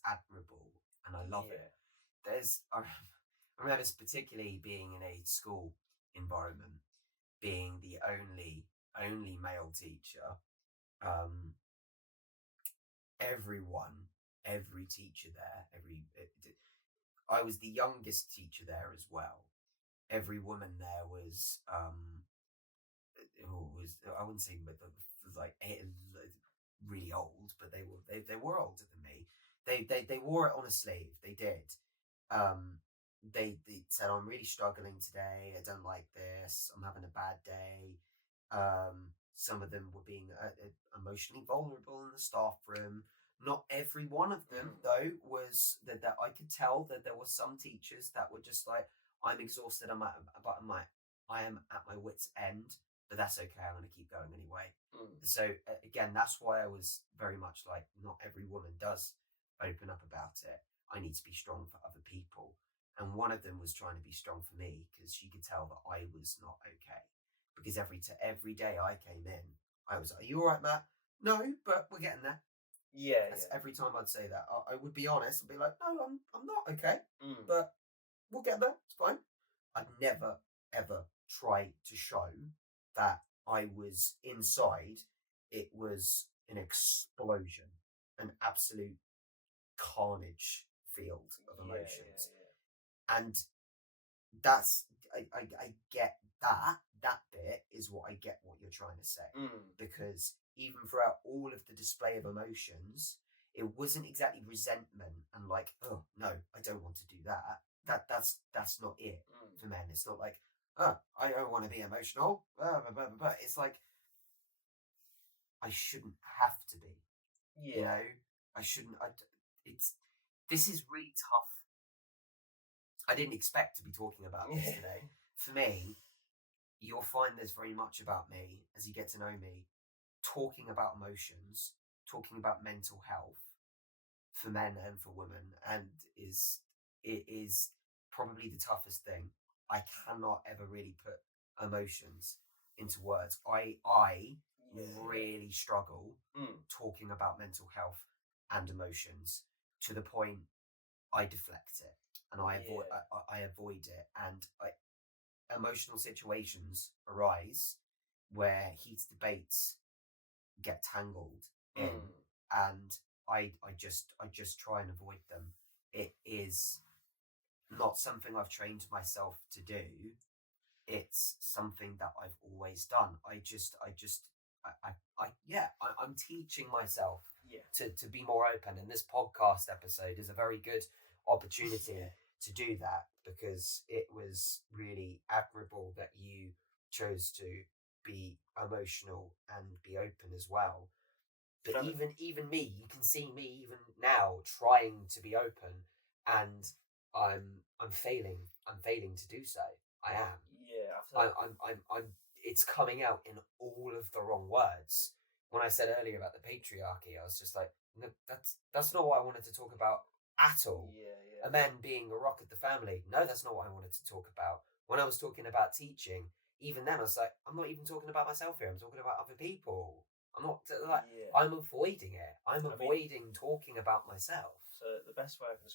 admirable, and I love it. I remember particularly being in a school environment, being the only male teacher. Every teacher there, I was the youngest teacher there as well. Every woman there was I wouldn't say like really old, but they were older than me. They wore it on a sleeve. They did. They said, I'm really struggling today. I don't like this. I'm having a bad day. Some of them were being emotionally vulnerable in the staff room. Not every one of them, though, was that I could tell that there were some teachers that were just like, I'm exhausted. I am at my wit's end, but that's okay. I'm going to keep going anyway. So again, that's why I was very much like, not every woman does open up about it. I need to be strong for other people. And one of them was trying to be strong for me, because she could tell that I was not okay. Because every day I came in, I was like, are you all right, Matt? No, but we're getting there. Yeah. Every time I'd say that, I would be honest and be like, no, I'm not okay, but we'll get there. It's fine. I'd never, ever try to show that I was inside. It was an explosion, an absolute carnage field of emotions. Yeah. And that's, I get that bit is what I get what you're trying to say. Because even throughout all of the display of emotions, it wasn't exactly resentment and like, oh no, I don't want to do that. That's not it for men. It's not like, oh, I don't want to be emotional. But it's like, I shouldn't have to be. Yeah. You know, I shouldn't. This is really tough. I didn't expect to be talking about this today. For me, you'll find there's very much about me as you get to know me, talking about emotions, talking about mental health for men and for women, and it is probably the toughest thing. I cannot ever really put emotions into words. I really struggle talking about mental health and emotions to the point I deflect it and I avoid it, and emotional situations arise where heated debates get tangled in, and I just try and avoid them. It is not something I've trained myself to do. It's something that I've always done. I'm teaching myself to be more open, and this podcast episode is a very good opportunity to do that, because it was really admirable that you chose to be emotional and be open as well. But even me, you can see me even now trying to be open, and I'm failing. I'm failing to do so. I am. Yeah, I'm. It's coming out in all of the wrong words. When I said earlier about the patriarchy, I was just like, no, that's not what I wanted to talk about at all. Yeah. A man being a rock of the family. No, that's not what I wanted to talk about. When I was talking about teaching, even then I was like, I'm not even talking about myself here. I'm talking about other people. I'm not like I'm avoiding it. I'm avoiding talking about myself. So the best way I can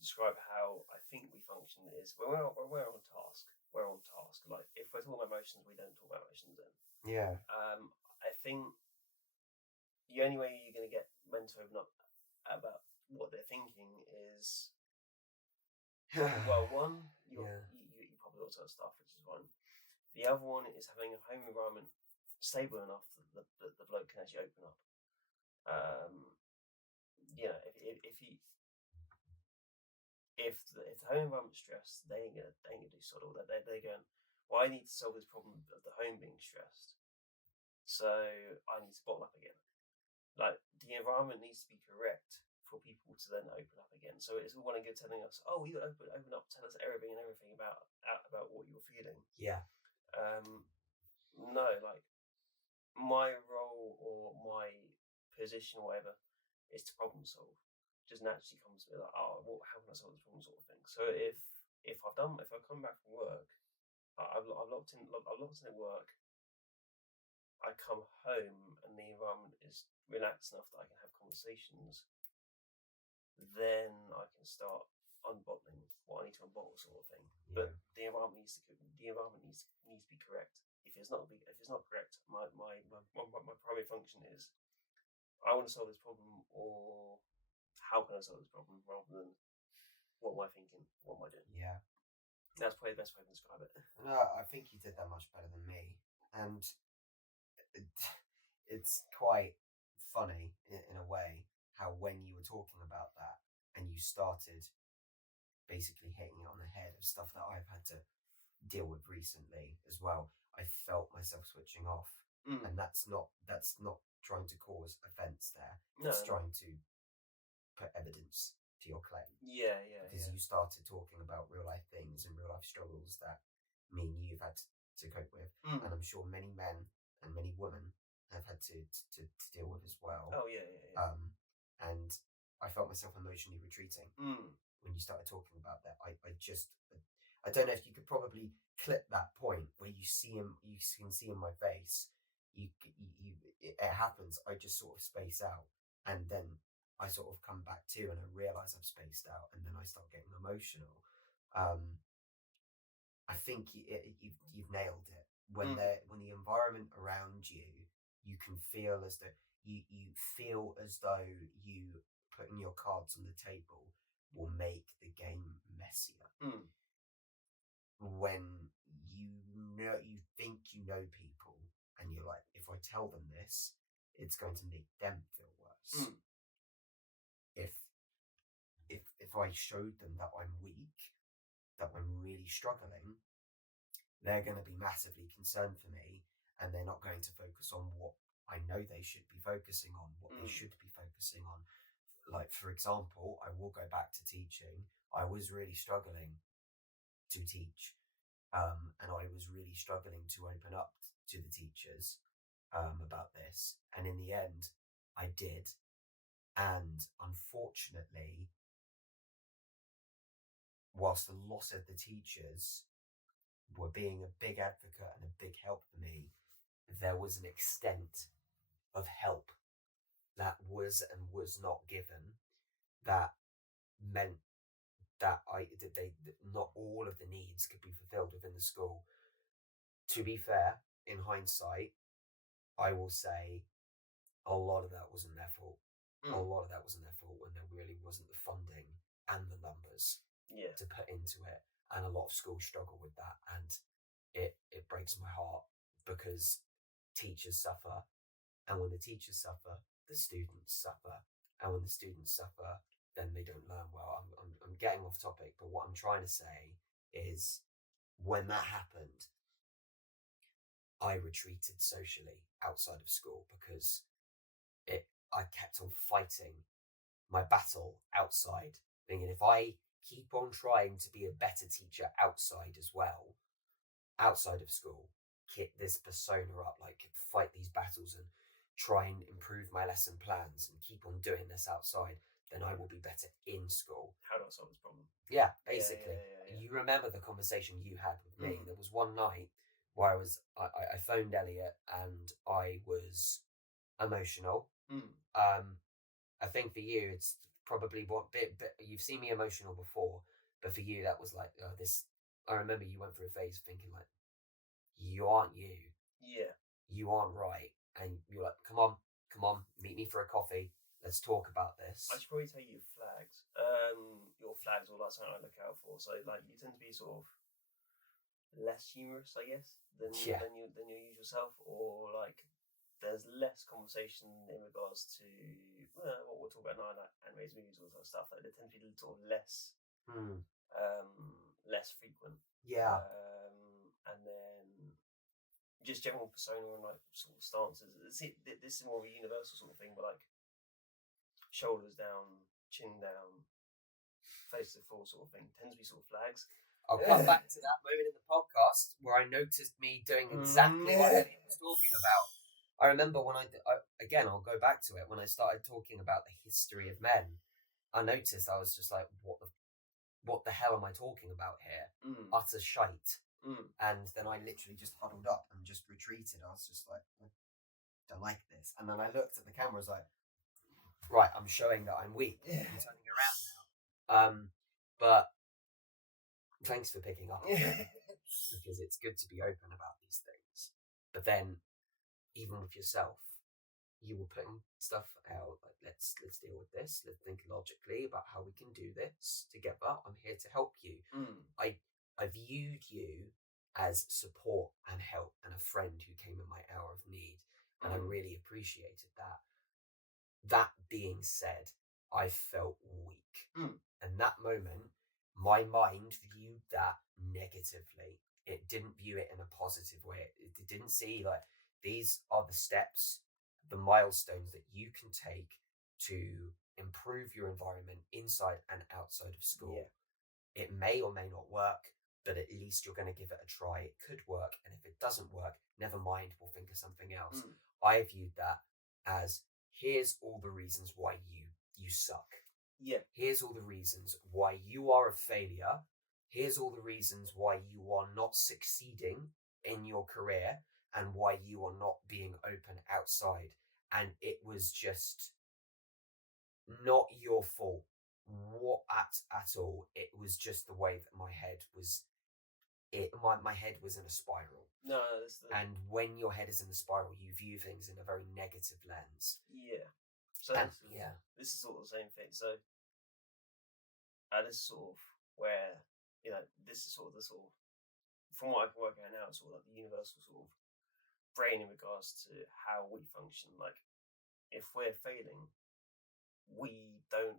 describe how I think we function is when we're on task. We're on task. Like if we're talking about emotions, we don't talk about emotions then. Yeah. I think the only way you're going to get men to open up about what they're thinking is well, one, you probably also have stuff, which is one. The other one is having a home environment stable enough that the bloke can actually open up. If the home environment's stressed, they ain't gonna do sod all that. They're going, well, I need to solve this problem of the home being stressed, so I need to bottle up again. Like the environment needs to be correct for people to then open up again. So it's all well and good telling us, oh, you open up, tell us everything about what you're feeling. Yeah. No, like my role or my position or whatever is to problem solve. Just naturally comes to me like, oh, well, how can I solve this problem, sort of thing. So if I come back from work, I've locked in at work. I come home and the environment is relaxed enough that I can have conversations. Then I can start unbottling what I need to unbottle, sort of thing. Yeah. But the environment needs to be correct. If it's not correct, my primary function is I want to solve this problem, or how can I solve this problem, rather than what am I thinking, what am I doing? Yeah. That's probably the best way to describe it. No, I think you did that much better than me. And it's quite funny in a way how when you were talking about that and you started basically hitting it on the head of stuff that I've had to deal with recently as well, I felt myself switching off. And that's not trying to cause offence there. It's trying to put evidence to your claim. Yeah. Because you started talking about real life things and real life struggles that me and you've had to cope with. And I'm sure many men and many women have had to deal with as well. Oh yeah. And I felt myself emotionally retreating when you started talking about that. I don't know if you could probably clip that point where you can see in my face. It happens. I just sort of space out, and then I sort of come back to, and I realize I've spaced out, and then I start getting emotional. I think you've nailed it. When the environment around you can feel as though you putting your cards on the table will make the game messier. When you think you know people, and you're like, if I tell them this, it's going to make them feel worse. If I showed them that I'm weak, that I'm really struggling, they're going to be massively concerned for me, and they're not going to focus on what I know they should be focusing on, what they should be focusing on. Like, for example, I will go back to teaching. I was really struggling to teach, and I was really struggling to open up to the teachers about this. And in the end, I did. And unfortunately, whilst a lot of the teachers were being a big advocate and a big help for me, there was an extent of help that was and was not given that meant that not all of the needs could be fulfilled within the school. To be fair, in hindsight, I will say a lot of that wasn't their fault. A lot of that wasn't their fault when there really wasn't the funding and the numbers to put into it. And a lot of schools struggle with that. And it breaks my heart because teachers suffer. And when the teachers suffer, the students suffer. And when the students suffer, then they don't learn well. I'm getting off topic, but what I'm trying to say is when that happened, I retreated socially outside of school because I kept on fighting my battle outside, thinking if I keep on trying to be a better teacher outside as well, outside of school, kit this persona up, like fight these battles and try and improve my lesson plans and keep on doing this outside, then I will be better in school. How do I solve this problem? Yeah, basically. Yeah. You remember the conversation you had with me. There was one night where I phoned Elliott and I was emotional. I think for you, it's probably what bit you've seen me emotional before, but for you, that was like, this. I remember you went through a phase thinking like, you aren't you. Yeah. You aren't right. And you're like, come on, meet me for a coffee. Let's talk about this. I should probably tell you flags. Your flags are like something I look out for. So like you tend to be sort of less humorous, I guess, than your usual self, or like there's less conversation in regards to what we're talking about now, like animated movies, all that stuff. Like they tend to be sort of less frequent. Yeah. And then just general persona and like sort of stances. This is more of a universal sort of thing, but like shoulders down, chin down, face to the floor sort of thing tends to be sort of flags. I'll come back to that moment in the podcast where I noticed me doing exactly what Elliott was talking about. I remember when again, I'll go back to it, when I started talking about the history of men, I noticed I was just like, what the hell am I talking about here? Utter shite. And then I literally just huddled up and just retreated. I was just like, I don't like this. And then I looked at the camera, I was like, right, I'm showing that I'm weak. I'm turning around now. But thanks for picking up on it, because it's good to be open about these things. But then, even with yourself, you were putting stuff out like, let's deal with this. Let's think logically about how we can do this together. I'm here to help you. I viewed you as support and help and a friend who came in my hour of need, and I really appreciated that. That being said, I felt weak. And that moment, my mind viewed that negatively. It didn't view it in a positive way. It didn't see like, these are the steps, the milestones that you can take to improve your environment inside and outside of school. Yeah. It may or may not work, but at least you're going to give it a try. It could work. And if it doesn't work, never mind, we'll think of something else. I viewed that as, here's all the reasons why you suck. Yeah. Here's all the reasons why you are a failure. Here's all the reasons why you are not succeeding in your career and why you are not being open outside. And it was just not your fault at all. It was just the way that my head was. My head was in a spiral. No, and when your head is in a spiral, you view things in a very negative lens. Yeah. So this is sort of the same thing. So this is sort of where, this is sort of from what I can work out now, sort of like the universal sort of brain in regards to how we function. Like, if we're failing, we don't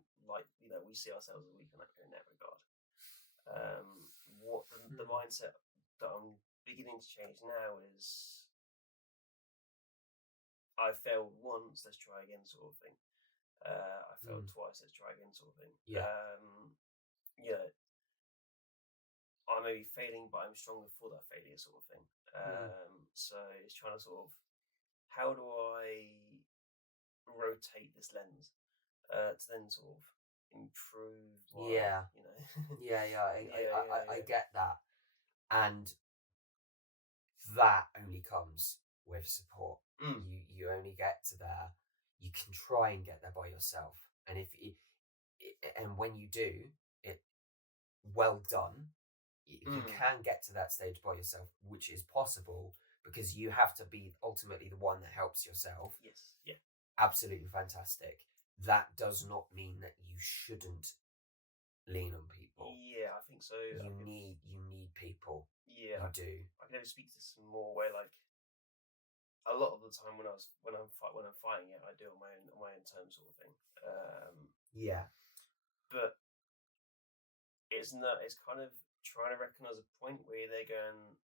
we see ourselves as weak in that regard. What the mindset that I'm beginning to change now is, I failed once, let's try again, sort of thing. I failed twice, let's try again, sort of thing. Yeah. You know, I may be failing, but I'm stronger for that failure, sort of thing. So it's trying to sort of, how do I rotate this lens to then sort of improve my, Yeah. you know. I get that. And that only comes with support. You only get to there. You can try and get there by yourself, and and when you do it, well done. You can get to that stage by yourself, which is possible because you have to be ultimately the one that helps yourself. Yes. Yeah. Absolutely fantastic. That does not mean that you shouldn't lean on people. Yeah, I think so. You need people. Yeah, you do. I can never speak to some more where like a lot of the time when I'm fighting it, I do it on my own terms, sort of thing. Yeah, but it's kind of trying to recognise a point where they're going.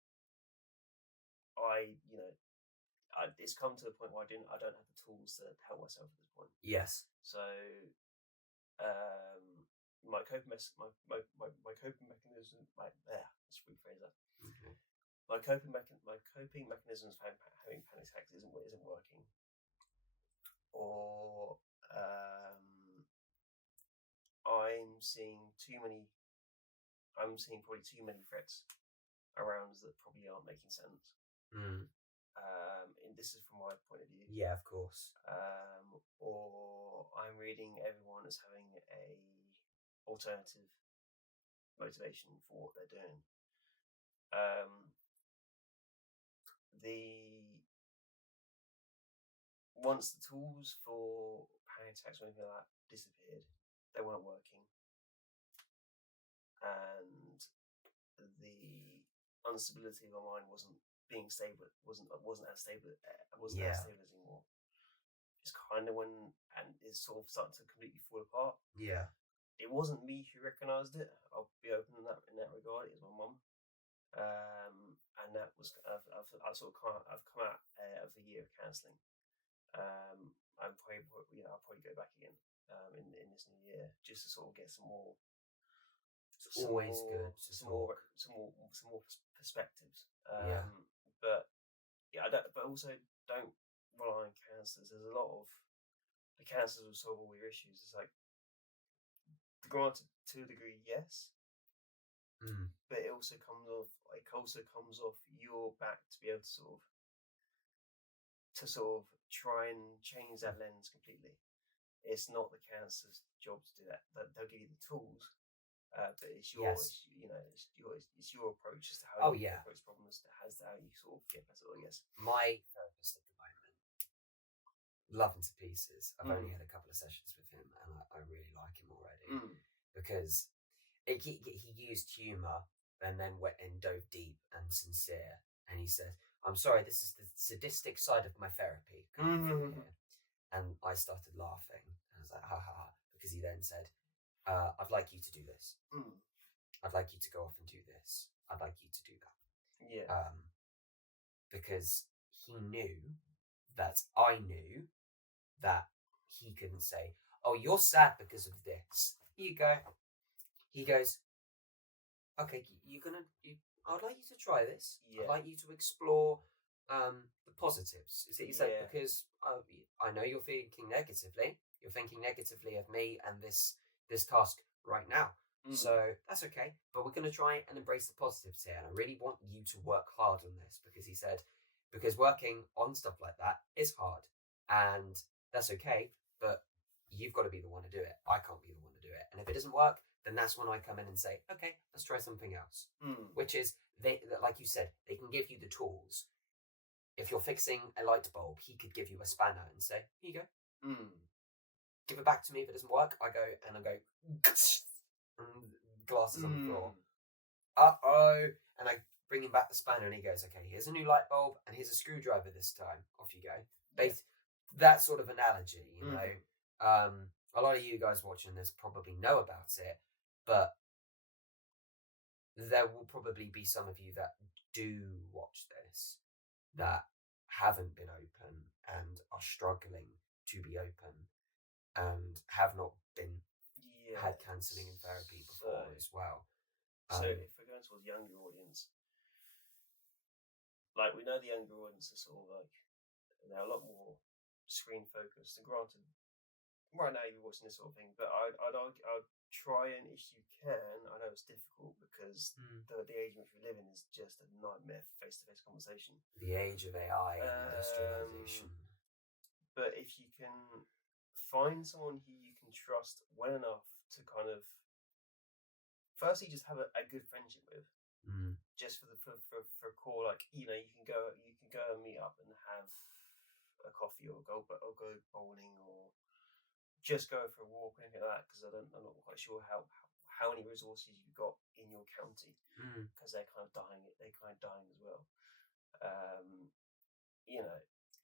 It's come to the point where I don't have the tools to help myself at this point. Yes. So, my coping mechanism. Let's rephrase that. Okay. My coping mechanisms for having panic attacks isn't working, or I'm seeing probably too many threats around that probably aren't making sense. And this is from my point of view. Yeah, of course. Or I'm reading everyone as having a alternative motivation for what they're doing. Once the tools for panic attacks or anything like that disappeared, they weren't working, and the instability of my mind wasn't being stable. wasn't as stable. As stable anymore. It's kind of when, and it's sort of starting to completely fall apart. Yeah. It wasn't me who recognised it. I'll be open in that regard. It was my mum. And that was I've come out of a year of counselling. I'll probably go back again in this new year just to sort of get some more. It's always good. Some more perspectives. Yeah. But yeah, but also don't rely on counsellors. There's a lot of the counsellors will solve all your issues. It's like, granted, to a degree, yes. But it also comes off your back to be able to sort of try and change that lens completely. It's not the counsellor's job to do that. They'll give you the tools, but it's your it's your approach as to how you approach problems, as to how you sort of get better. I guess my therapist at the moment, love him to pieces. I've only had a couple of sessions with him, and I really like him already because he used humour and then went and dove deep and sincere. And he said, "I'm sorry, this is the sadistic side of my therapy." And I started laughing. And I was like, ha ha ha. Because he then said, "I'd like you to do this. I'd like you to go off and do this. I'd like you to do that." Yeah. Because he knew that I knew that he couldn't say, "Oh, you're sad because of this." Here you go. He goes, "Okay, I'd like you to try this. I'd like you to explore the positives." Is it you said? Because I know you're thinking negatively. You're thinking negatively of me and this task right now. So that's okay. But we're going to try and embrace the positives here. And I really want you to work hard on this, because he said, because working on stuff like that is hard, and that's okay. But you've got to be the one to do it. I can't be the one to do it. And if it doesn't work, then that's when I come in and say, okay, let's try something else. Which is, like you said, they can give you the tools. If you're fixing a light bulb, he could give you a spanner and say, here you go. Give it back to me. If it doesn't work, I go, and glasses on the floor. Uh-oh. And I bring him back the spanner, and he goes, okay, here's a new light bulb, and here's a screwdriver this time. Off you go. That sort of analogy, you know. A lot of you guys watching this probably know about it, but there will probably be some of you that do watch this that haven't been open and are struggling to be open and have not been had counselling and therapy before as well. So if we're going towards the younger audience, like we know the younger audience are sort of like they're a lot more screen focused. And granted, right now you're watching this sort of thing, but I'd try and, if you can, I know it's difficult because the age in which we live in is just a nightmare for face-to-face conversation. The age of AI and industrialization. But if you can find someone who you can trust well enough to kind of, firstly, just have a good friendship with, just for a call, like you can go and meet up and have a coffee or go bowling or just go for a walk or anything like that, because I'm not quite sure how many resources you've got in your county, because they're kind of dying as well.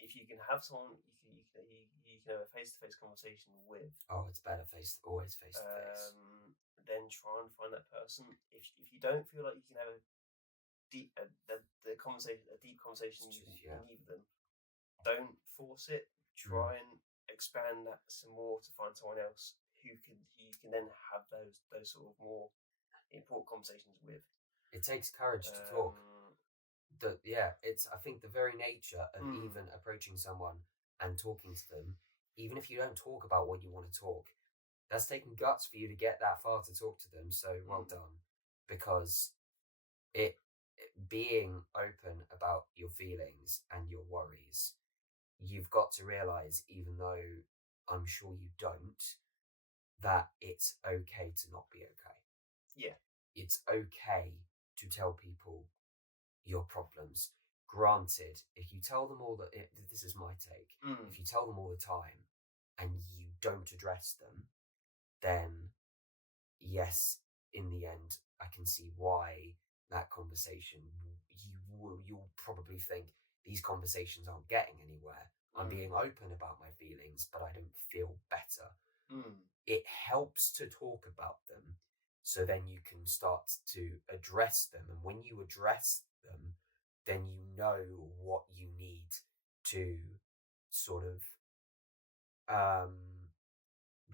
If you can have someone you can have a face-to-face conversation with. Oh, it's better always face-to-face. Then try and find that person. If you don't feel like you can have a deep conversation with either of them, don't force it. Try and expand that some more to find someone else who you can then have those sort of more important conversations with. It takes courage to talk. It's I think the very nature of even approaching someone and talking to them, even if you don't talk about what you want to talk, that's taken guts for you to get that far to talk to them. So well done, because being open about your feelings and your worries, you've got to realize, even though I'm sure you don't, that it's okay to not be okay. Yeah, it's okay to tell people your problems. Granted, if you tell them all this is my take, if you tell them all the time and you don't address them, then yes, in the end, I can see why that conversation, you'll probably think these conversations aren't getting anywhere. I'm being open about my feelings, but I don't feel better. It helps to talk about them, so then you can start to address them. And when you address them, then you know what you need to sort of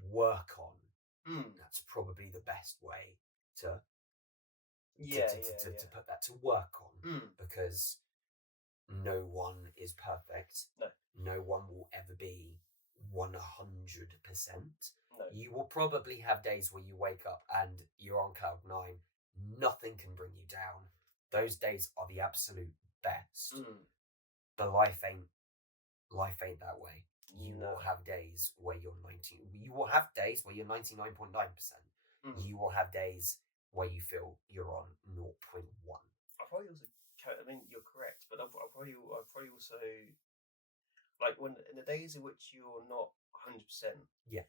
work on. That's probably the best way to put that, to work on, because no one is perfect. No one will ever be 100%. No. You will probably have days where you wake up and you're on cloud 9. Nothing can bring you down. Those days are the absolute best. But life ain't that way. You will have days where you're 90. You will have days where you're 99.9%. You will have days where you feel you're on 0.1. I probably also, I mean, you're correct, but I'll probably also, like, when in the days in which you're not 100%. Yeah.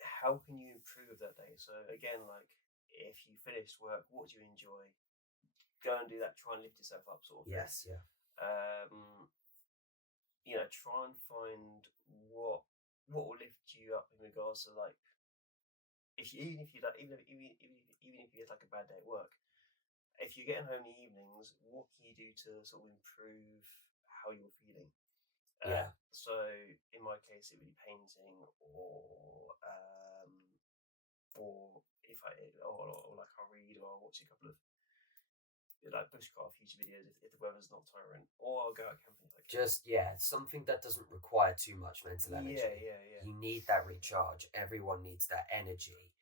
How can you improve that day? So again, like, if you finished work, what do you enjoy? Go and do that. Try and lift yourself up, sort of thing. Yes, yeah. Try and find what will lift you up in regards to, like, even if you had like a bad day at work, if you're getting home in the evenings, what can you do to sort of improve how you're feeling? So in my case, it would be painting, or if I like I'll read, or I'll watch a couple of like bushcraft YouTube videos if the weather's not tyrant, or I'll go out camping. Something that doesn't require too much mental energy. Yeah. You need that recharge. Everyone needs that energy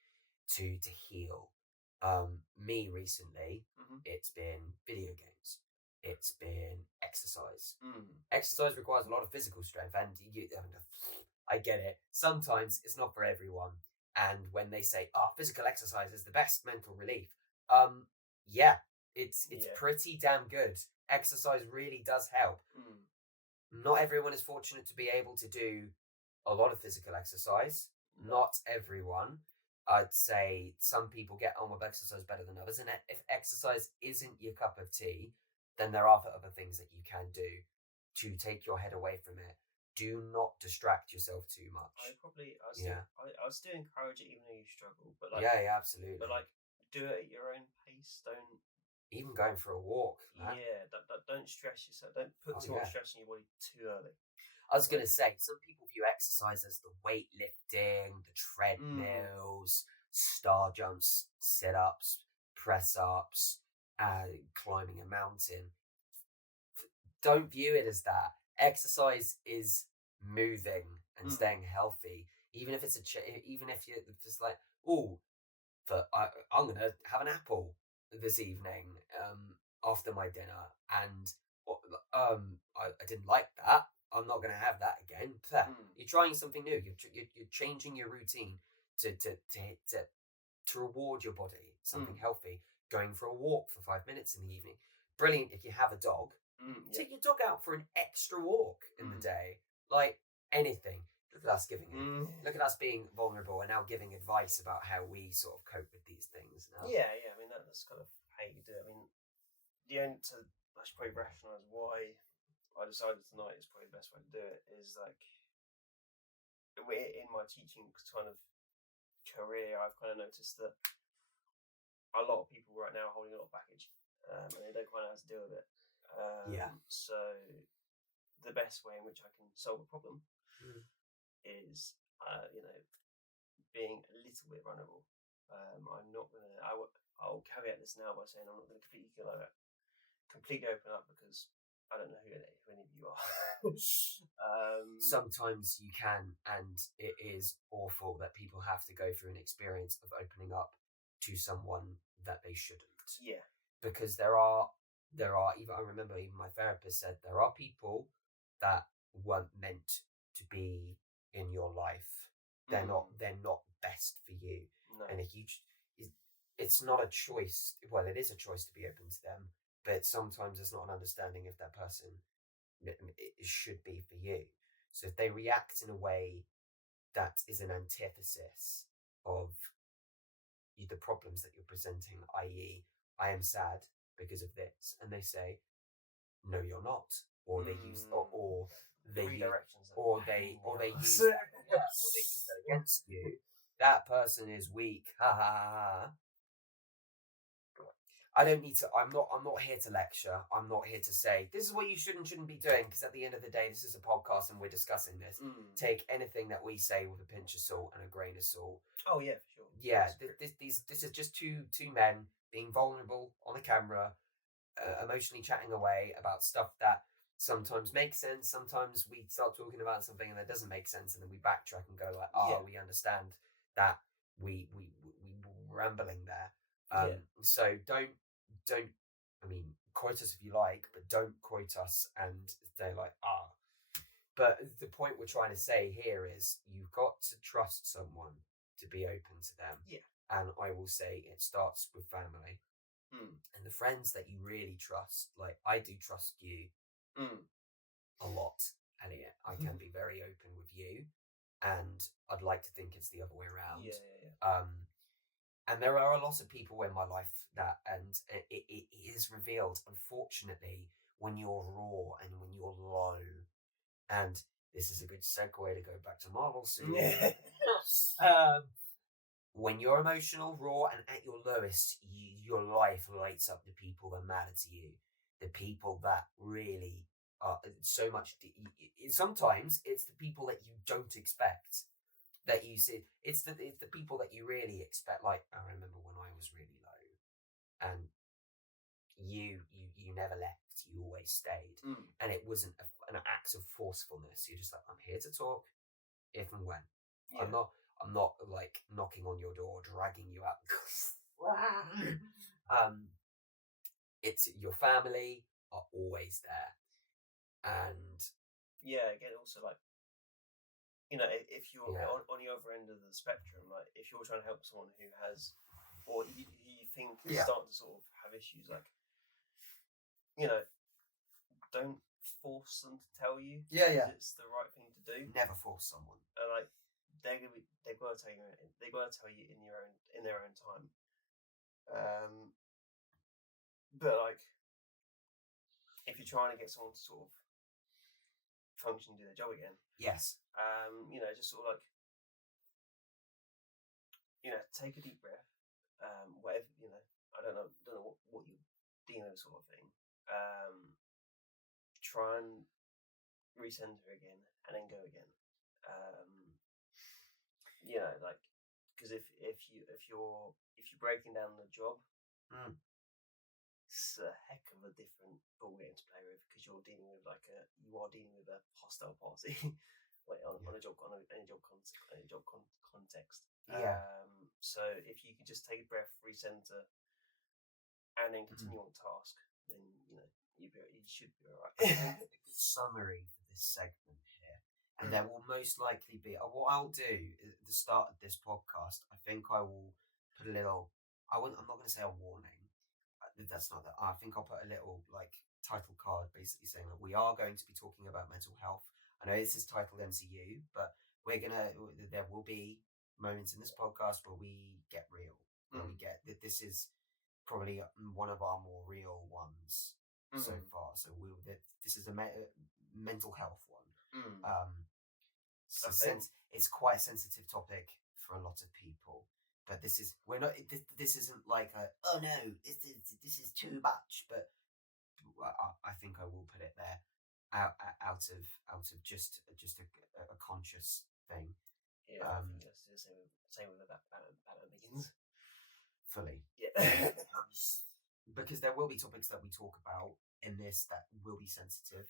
to heal. Me recently, it's been video games. It's been exercise. Exercise requires a lot of physical strength, and I get it. Sometimes it's not for everyone. And when they say, physical exercise is the best mental relief, it's pretty damn good. Exercise really does help. Not everyone is fortunate to be able to do a lot of physical exercise. Not everyone. I'd say some people get on with exercise better than others. And if exercise isn't your cup of tea, then there are other things that you can do to take your head away from it. Do not distract yourself too much. I still encourage it, even though you struggle. But like, absolutely. But like, do it at your own pace. even going for a walk, man. Yeah, don't stress yourself. Don't put too much stress on your body too early. I was going to say, some people view exercise as the weightlifting, the treadmills, star jumps, sit-ups, press-ups, climbing a mountain. Don't view it as that. Exercise is moving and staying healthy. Even if it's if it's like, I'm going to have an apple this evening after my dinner, and I didn't like that. I'm not going to have that again. You're trying something new. You're changing your routine to reward your body something healthy. Going for a walk for 5 minutes in the evening. Brilliant if you have a dog. Take your dog out for an extra walk in the day. Like anything. Look at us giving it. Look at us being vulnerable and now giving advice about how we sort of cope with these things now. Yeah. I mean, that's kind of how you do it. I mean, I should probably rationalise why I decided tonight is probably the best way to do it. Is like, in my teaching kind of career, I've kind of noticed that a lot of people right now are holding a lot of baggage, and they don't quite know how to deal with it. So the best way in which I can solve a problem is, being a little bit vulnerable. I'm not gonna. I'll caveat this now by saying I'm not going to completely open up, because I don't know who any of you are. Sometimes you can, and it is awful that people have to go through an experience of opening up to someone that they shouldn't. Yeah. Because there are even, I remember even my therapist said, there are people that weren't meant to be in your life. They're not best for you. No. And if it's not a choice. Well, it is a choice to be open to them, but sometimes it's not an understanding if that person it should be for you. So if they react in a way that is an antithesis of the problems that you're presenting, i.e., I am sad because of this, and they say, no, you're not, or they use they use that against you. That person is weak. Ha ha ha. I don't need to. I'm not here to lecture. I'm not here to say this is what you should and shouldn't be doing. Because at the end of the day, this is a podcast and we're discussing this. Take anything that we say with a pinch of salt and a grain of salt. Oh yeah, for sure. Yeah, this is just two men being vulnerable on the camera, emotionally chatting away about stuff that sometimes makes sense. Sometimes we start talking about something and that doesn't make sense, and then we backtrack and go like, we understand that we rambling there. So don't. I mean, quote us if you like, but don't quote us and say like, But the point we're trying to say here is you've got to trust someone to be open to them. Yeah. And I will say it starts with family. And the friends that you really trust. Like, I do trust you a lot, Elliot. I can be very open with you, and I'd like to think it's the other way around. Yeah. And there are a lot of people in my life that, and it is revealed, unfortunately, when you're raw and when you're low. And this is a good segue to go back to Marvel soon. When you're emotional, raw, and at your lowest, your life lights up the people that matter to you. The people that really are so much. Sometimes it's the people that you don't expect. That you see, it's the people that you really expect. Like, I remember when I was really low, and you never left. You always stayed, and it wasn't an act of forcefulness. You're just like, I'm here to talk, if and when. Yeah. I'm not like knocking on your door, dragging you out. It's your family are always there, and again, also like, if you're on the other end of the spectrum, like if you're trying to help someone who has, or you think is starting to sort of have issues, like, don't force them to tell you. It's the right thing to do. Never force someone. Like they're gonna tell you. They're gonna tell you in their own time. But like, if you're trying to get someone to sort of function and do their job again, yes, just sort of like, take a deep breath. Whatever, I don't know what you dealing with sort of thing, try and recenter again and then go again. Like, because if you're breaking down the job, it's a heck of a different ball game to play with, because you're dealing with a hostile party. On a job context. So if you could just take a breath, recenter, and then continue on task, then you should be all right. A good summary for this segment here, and there will most likely be what I'll do at the start of this podcast. I think I will put a little. I'm not going to say a warning. That's not that. I think I'll put a little title card, basically saying that we are going to be talking about mental health. I know this is titled MCU, but there will be moments in this podcast where we get real. Where we get that this is probably one of our more real ones so far. So this is a mental health one. It's quite a sensitive topic for a lot of people. But this isn't like oh no, this is too much. But I think I will put it there. Out of just a conscious thing. Yeah, I think that's the same with Batman Begins. Fully. Yeah. Because there will be topics that we talk about in this that will be sensitive,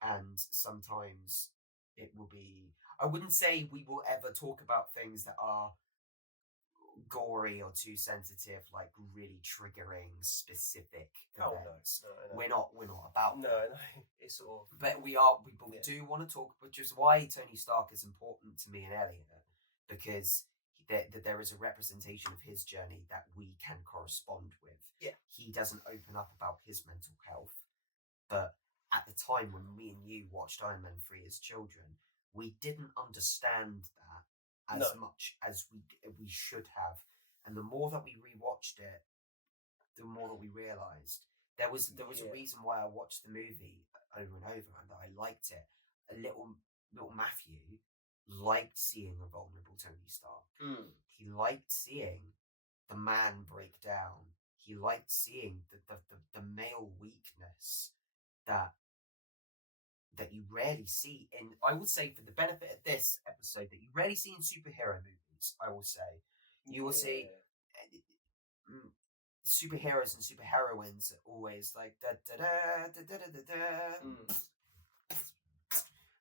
and sometimes it will be. I wouldn't say we will ever talk about things that are gory or too sensitive, like really triggering specific events. No. We're not about that. No, it's sort of. But we do want to talk, which is why Tony Stark is important to me and Elliot, because there is a representation of his journey that we can correspond with. Yeah, he doesn't open up about his mental health, but at the time when me and you watched Iron Man 3 as children, we didn't understand that as much as we should have. And the more that we rewatched it, the more that we realised there was a reason why I watched the movie over and over, and that I liked it. A little Matthew liked seeing a vulnerable Tony Stark. He liked seeing the man break down. He liked seeing the male weakness that you rarely see in, I would say, for the benefit of this episode, that you rarely see in superhero movies. I will say, you will see superheroes and superheroines are always like da da da da da da da,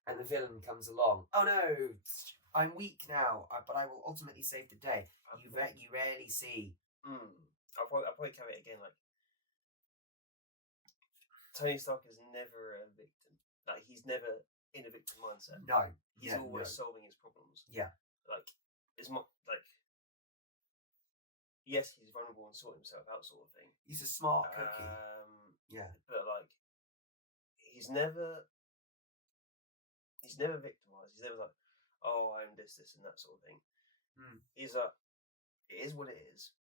and the villain comes along. Oh no, I'm weak now, but I will ultimately save the day. You rarely see. I'll probably carry it again. Like, Tony Stark is never a victim. Like, he's never in a victim mindset. No, he's always solving his problems. Yeah, like it's not like. Yes, he's vulnerable and sorting himself out, sort of thing. He's a smart cookie. Yeah, but like, he's never victimized. He's never like, oh, I'm this, and that sort of thing. He's like, it is what it is.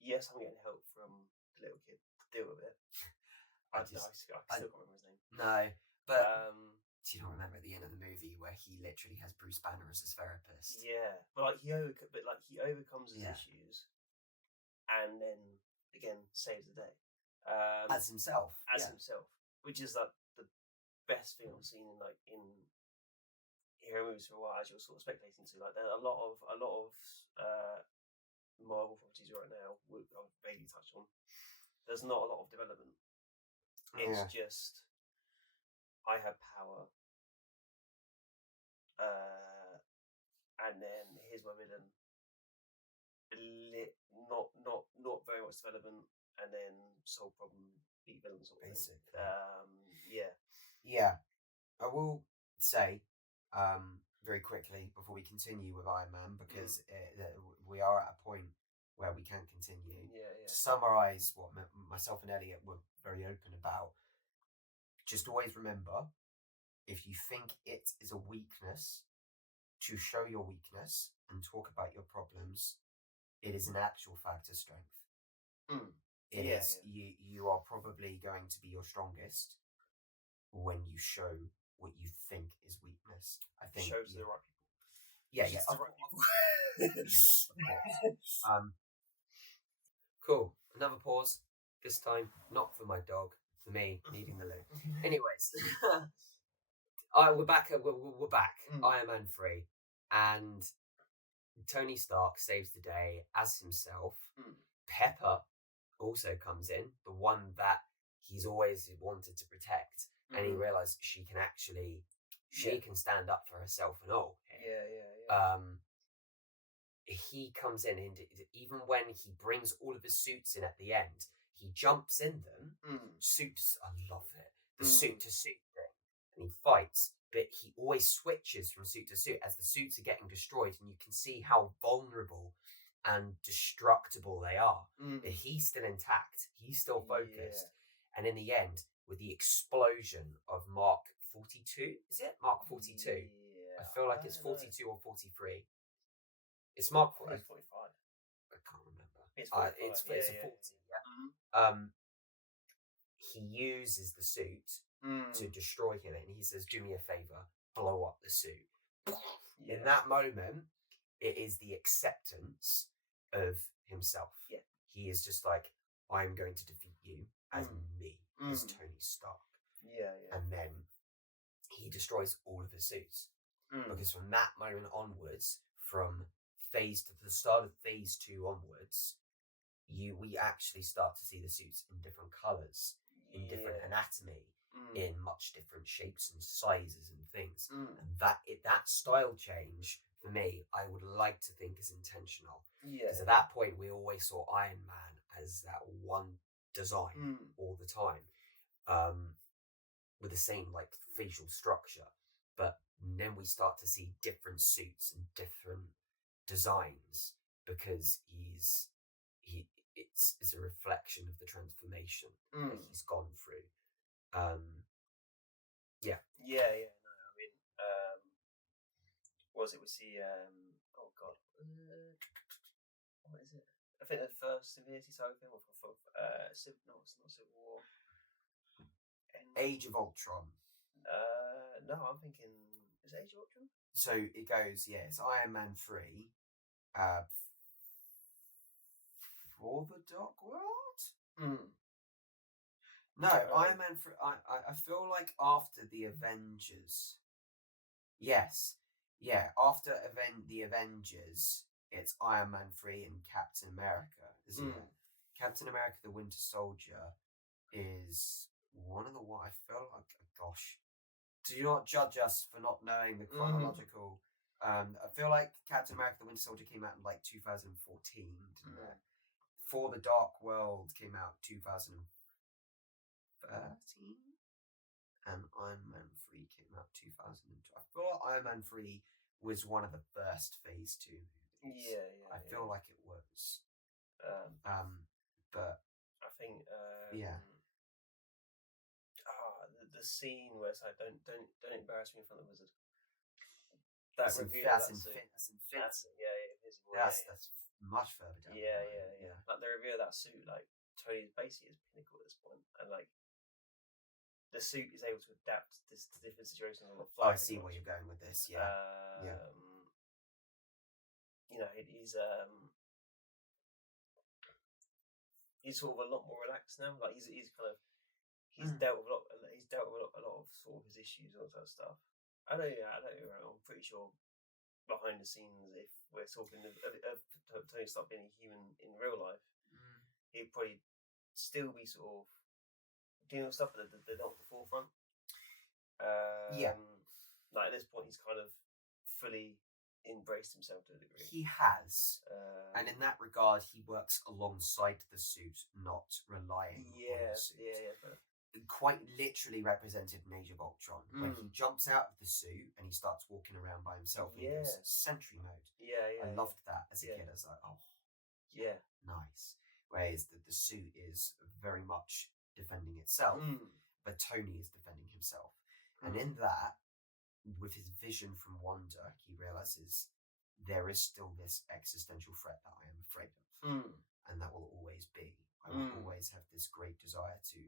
Yes, I'm getting help from the little kid to deal with it. I still can't remember his name. No, but do you not remember at the end of the movie where he literally has Bruce Banner as his therapist? Yeah, but he overcomes his issues, and then again saves the day as himself. Himself, which is like the best thing I've seen in hero movies for a while. As you're sort of speculating to, like, there are a lot of Marvel properties right now. I've vaguely touched on. There's not a lot of development. It's just, I have power, and then here's my villain. Not very much development, and then solve problem, beat villains, sort of basically. Yeah. I will say, very quickly before we continue with Iron Man, because we are at a point where we can continue. To summarise what myself and Elliot were very open about, just always remember, if you think it is a weakness to show your weakness and talk about your problems, it is an actual fact of strength. It is. You are probably going to be your strongest when you show what you think is weakness. I think shows the right people. Yeah. The right people. Yes, of course. Cool. Another pause. This time, not for my dog, for me needing the loo. Anyways, we're back. We're back. Iron Man 3, and Tony Stark saves the day as himself. Pepper also comes in, the one that he's always wanted to protect, and he realizes she can stand up for herself and all. He comes in, and even when he brings all of his suits in at the end, he jumps in them. Suits, I love it. The suit to suit thing, and he fights, but he always switches from suit to suit as the suits are getting destroyed, and you can see how vulnerable and destructible they are. But he's still intact. He's still focused. And in the end, with the explosion of Mark 42, is it Mark 42? Yeah, I feel like it's 42 or 43. It's Mark 45. I can't remember. It's 45. It's a 40. Yeah. He uses the suit to destroy him, and he says, "Do me a favor, blow up the suit." In that moment, it is the acceptance of himself. He is just like, "I'm going to defeat you as me, as Tony Stark." And then he destroys all of his suits, because from that moment onwards, from the start of phase 2 onwards, we actually start to see the suits in different colours, in different anatomy, in much different shapes and sizes and things. And that style change, for me, I would like to think is intentional. Because at that point, we always saw Iron Man as that one design all the time, with the same like facial structure. But then we start to see different suits and different designs, because it's a reflection of the transformation that he's gone through. No, I mean, what was it? Was he? Oh God, what is it? I think the first Infinity Saga film, no, it's not Civil War. Age of Ultron. No, I'm thinking, is it Age of Ultron? So it goes, it's Iron Man 3, for the Dark World? No, Iron Man 3, I feel like after the Avengers. Yes. Yeah, after the Avengers, it's Iron Man 3 and Captain America, isn't it? Captain America the Winter Soldier is one of the I feel like, gosh, do not judge us for not knowing the chronological. I feel like Captain America the Winter Soldier came out in like 2014, didn't it? For the Dark World came out 2013, and Iron Man 3 came out 2012. I feel like Iron Man 3 was one of the first phase 2 movies. I feel like it was. But I think the scene where it's like, don't embarrass me in front of the wizard. That's much further down. Like the reveal of that suit, like Tony is basically his pinnacle at this point, and like the suit is able to adapt to different situations on the fly. I see where you're going with this. You know, he's sort of a lot more relaxed now. Like he's kind of dealt with a lot of sort of his issues and all that stuff. I know. I'm pretty sure behind the scenes, if we're talking of Tony Stark being a human in real life, he'd probably still be sort of dealing with stuff that they're not at the forefront. Like at this point, he's kind of fully embraced himself to a degree. He has, and in that regard, he works alongside the suit, not relying on the suit. Quite literally represented in Age of Ultron, when he jumps out of the suit and he starts walking around by himself in his sentry mode. I loved that as a kid. I was like, nice. Whereas the suit is very much defending itself, but Tony is defending himself. And in that, with his vision from Wanda, he realizes there is still this existential threat that I am afraid of, and that will always be. I will always have this great desire to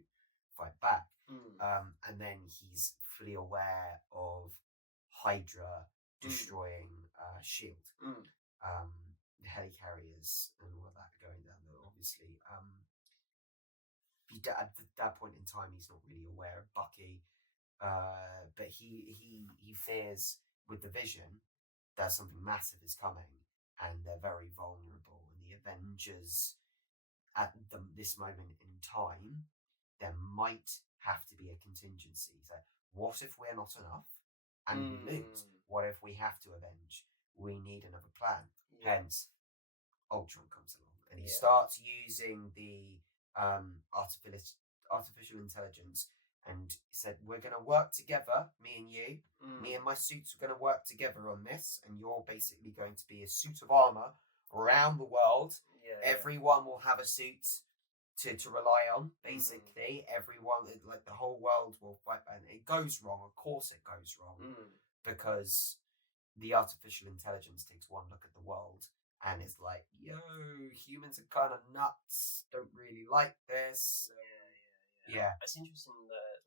fight back. And then he's fully aware of Hydra destroying S.H.I.E.L.D. The helicarriers and all of that going down there, obviously. at that point in time, he's not really aware of Bucky, but he fears with the Vision that something massive is coming, and they're very vulnerable. And the Avengers, at this moment in time, there might have to be a contingency. So, what if we're not enough and we lose? What if we have to avenge? We need another plan. Yeah. Hence, Ultron comes along, and he starts using the artificial intelligence, and he said, "We're going to work together, me and you. Me and my suits are going to work together on this, and you're basically going to be a suit of armor around the world. Everyone will have a suit to rely on, basically. Everyone, like the whole world will fight, and it goes wrong. Of course it goes wrong, because the artificial intelligence takes one look at the world and is like, yo, humans are kind of nuts, don't really like this. Yeah. It's interesting that,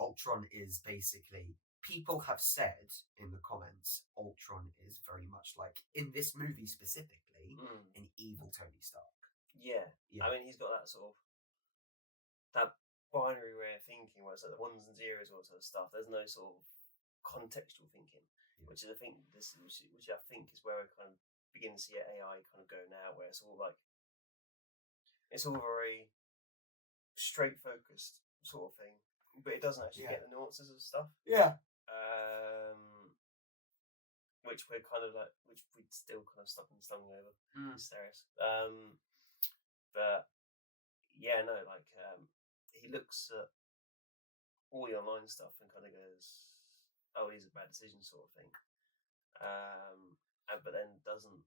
Ultron is basically, people have said in the comments, Ultron is very much like, in this movie specifically, an evil Tony Stark. Yeah. I mean, he's got that sort of, that binary way of thinking where it's like the ones and zeros, all sort of stuff. There's no sort of contextual thinking, which I think is where I kind of begin to see AI kind of go now, where it's all like, it's all very straight focused sort of thing, but it doesn't actually get the nuances of stuff. Yeah. Which we're kind of like, which we still kind of stumbling over. Serious. But yeah, no, like he looks at all the online stuff and kind of goes, "Oh, these are bad decisions," sort of thing. But then doesn't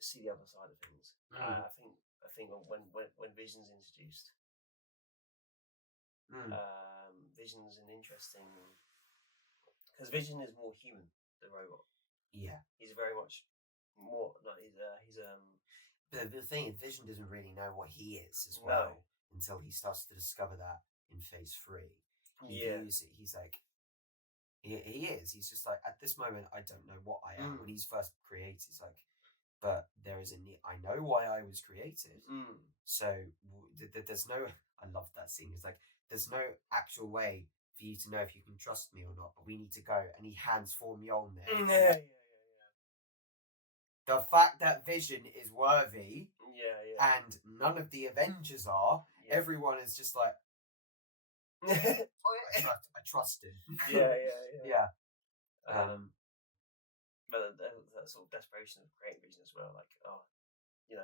see the other side of things. I think when Vision's introduced, Vision's an interesting, because Vision is more human than robot. Yeah, he's very much more like he's But the thing is, Vision doesn't really know what he is as well until he starts to discover that in Phase 3. He's like, he is. He's just like, at this moment, I don't know what I am. When he's first created, he's like, but there is a need. I know why I was created. So there's no. I love that scene. It's like, there's no actual way for you to know if you can trust me or not. But we need to go. And he hands for Mjolnir. The fact that Vision is worthy, and none of the Avengers are, everyone is just like, I trust him. Yeah. But that sort of desperation of creating Vision as well, like,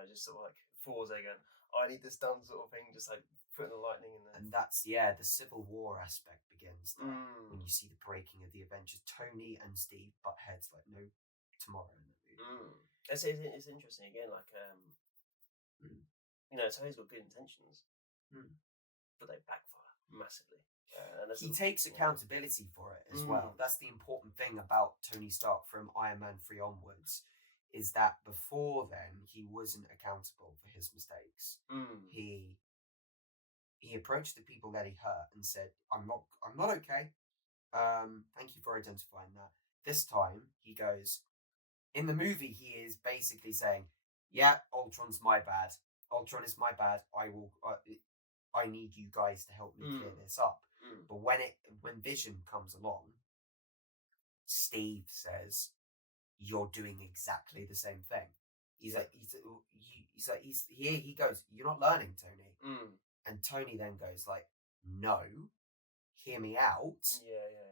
just sort of like falls again. I need this done, sort of thing. Just like putting the lightning in there. And that's the Civil War aspect begins there when you see the breaking of the Avengers. Tony and Steve butt heads like no tomorrow in the movie. It's interesting again, like Tony's got good intentions, but they backfire massively. He takes accountability for it as well. That's the important thing about Tony Stark from Iron Man 3 onwards, is that before then he wasn't accountable for his mistakes. He approached the people that he hurt and said, I'm not okay. Thank you for identifying that. This time he goes, in the movie, he is basically saying, "Yeah, Ultron's my bad. Ultron is my bad. I need you guys to help me clear this up." But when Vision comes along, Steve says, "You're doing exactly the same thing." He goes, "You're not learning, Tony." And Tony then goes like, "No, hear me out.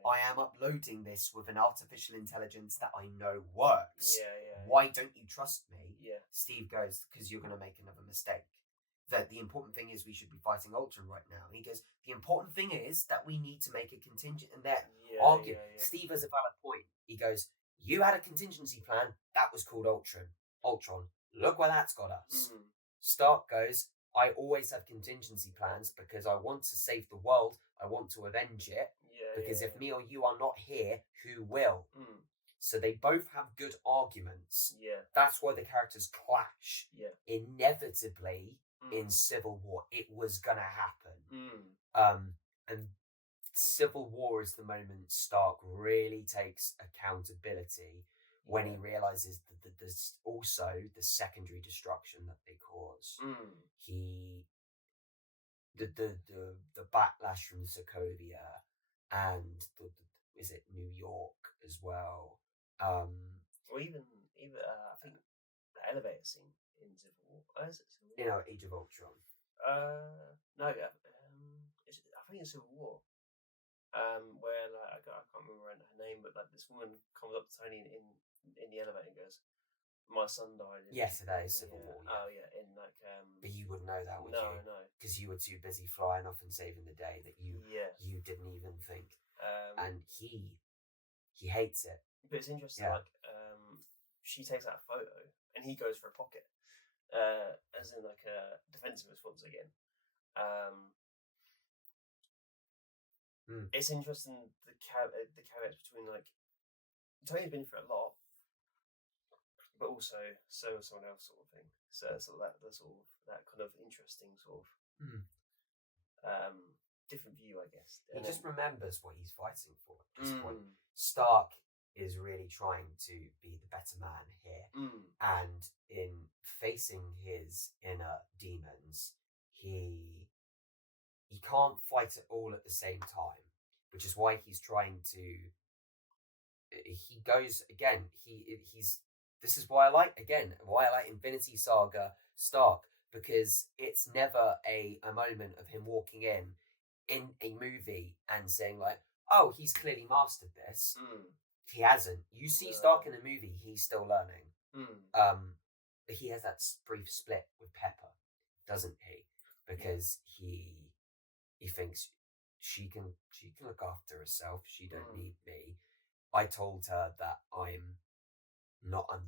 I am uploading this with an artificial intelligence that I know works. Why don't you trust me?" Steve goes, "Because you're going to make another mistake. That the important thing is we should be fighting Ultron right now." And he goes, "The important thing is that we need to make a contingent." And they're arguing. Steve has a valid point. He goes, "You had a contingency plan that was called Ultron. Look where that's got us." Stark goes, "I always have contingency plans because I want to save the world. I want to avenge it. Because if me or you are not here, who will?" So they both have good arguments. That's why the characters clash. Inevitably, in Civil War, it was going to happen. And Civil War is the moment Stark really takes accountability when he realizes that there's also the secondary destruction that they cause. the backlash from Sokovia and is it New York as well? Or even I think the elevator scene in Civil War. Is it Civil War? Age of Ultron. No, yeah. I think it's Civil War. Where like I can't remember her name, but like this woman comes up to Tony in the elevator and goes, "My son died." Yes, that is Civil War. Yeah. Oh yeah, in like. But you wouldn't know that, would you? No. Because you were too busy flying off and saving the day that you didn't even think. And he hates it. But it's interesting. Like she takes out a photo and he goes for a pocket, as in like a defensive response again. It's interesting the caveats between like Tony's been through a lot, but also so is someone else, sort of thing. So that that kind of interesting sort of different view, I guess. He just remembers what he's fighting for at this point. Stark is really trying to be the better man here, and in facing his inner demons, he can't fight it all at the same time, which is why he's trying to. He goes again. This is why I like Infinity Saga Stark, because it's never a moment of him walking in a movie and saying like, oh, he's clearly mastered this. He hasn't. You see Stark in a movie, he's still learning. He has that brief split with Pepper, doesn't he? Because he thinks she can look after herself. She don't need me. I told her that I'm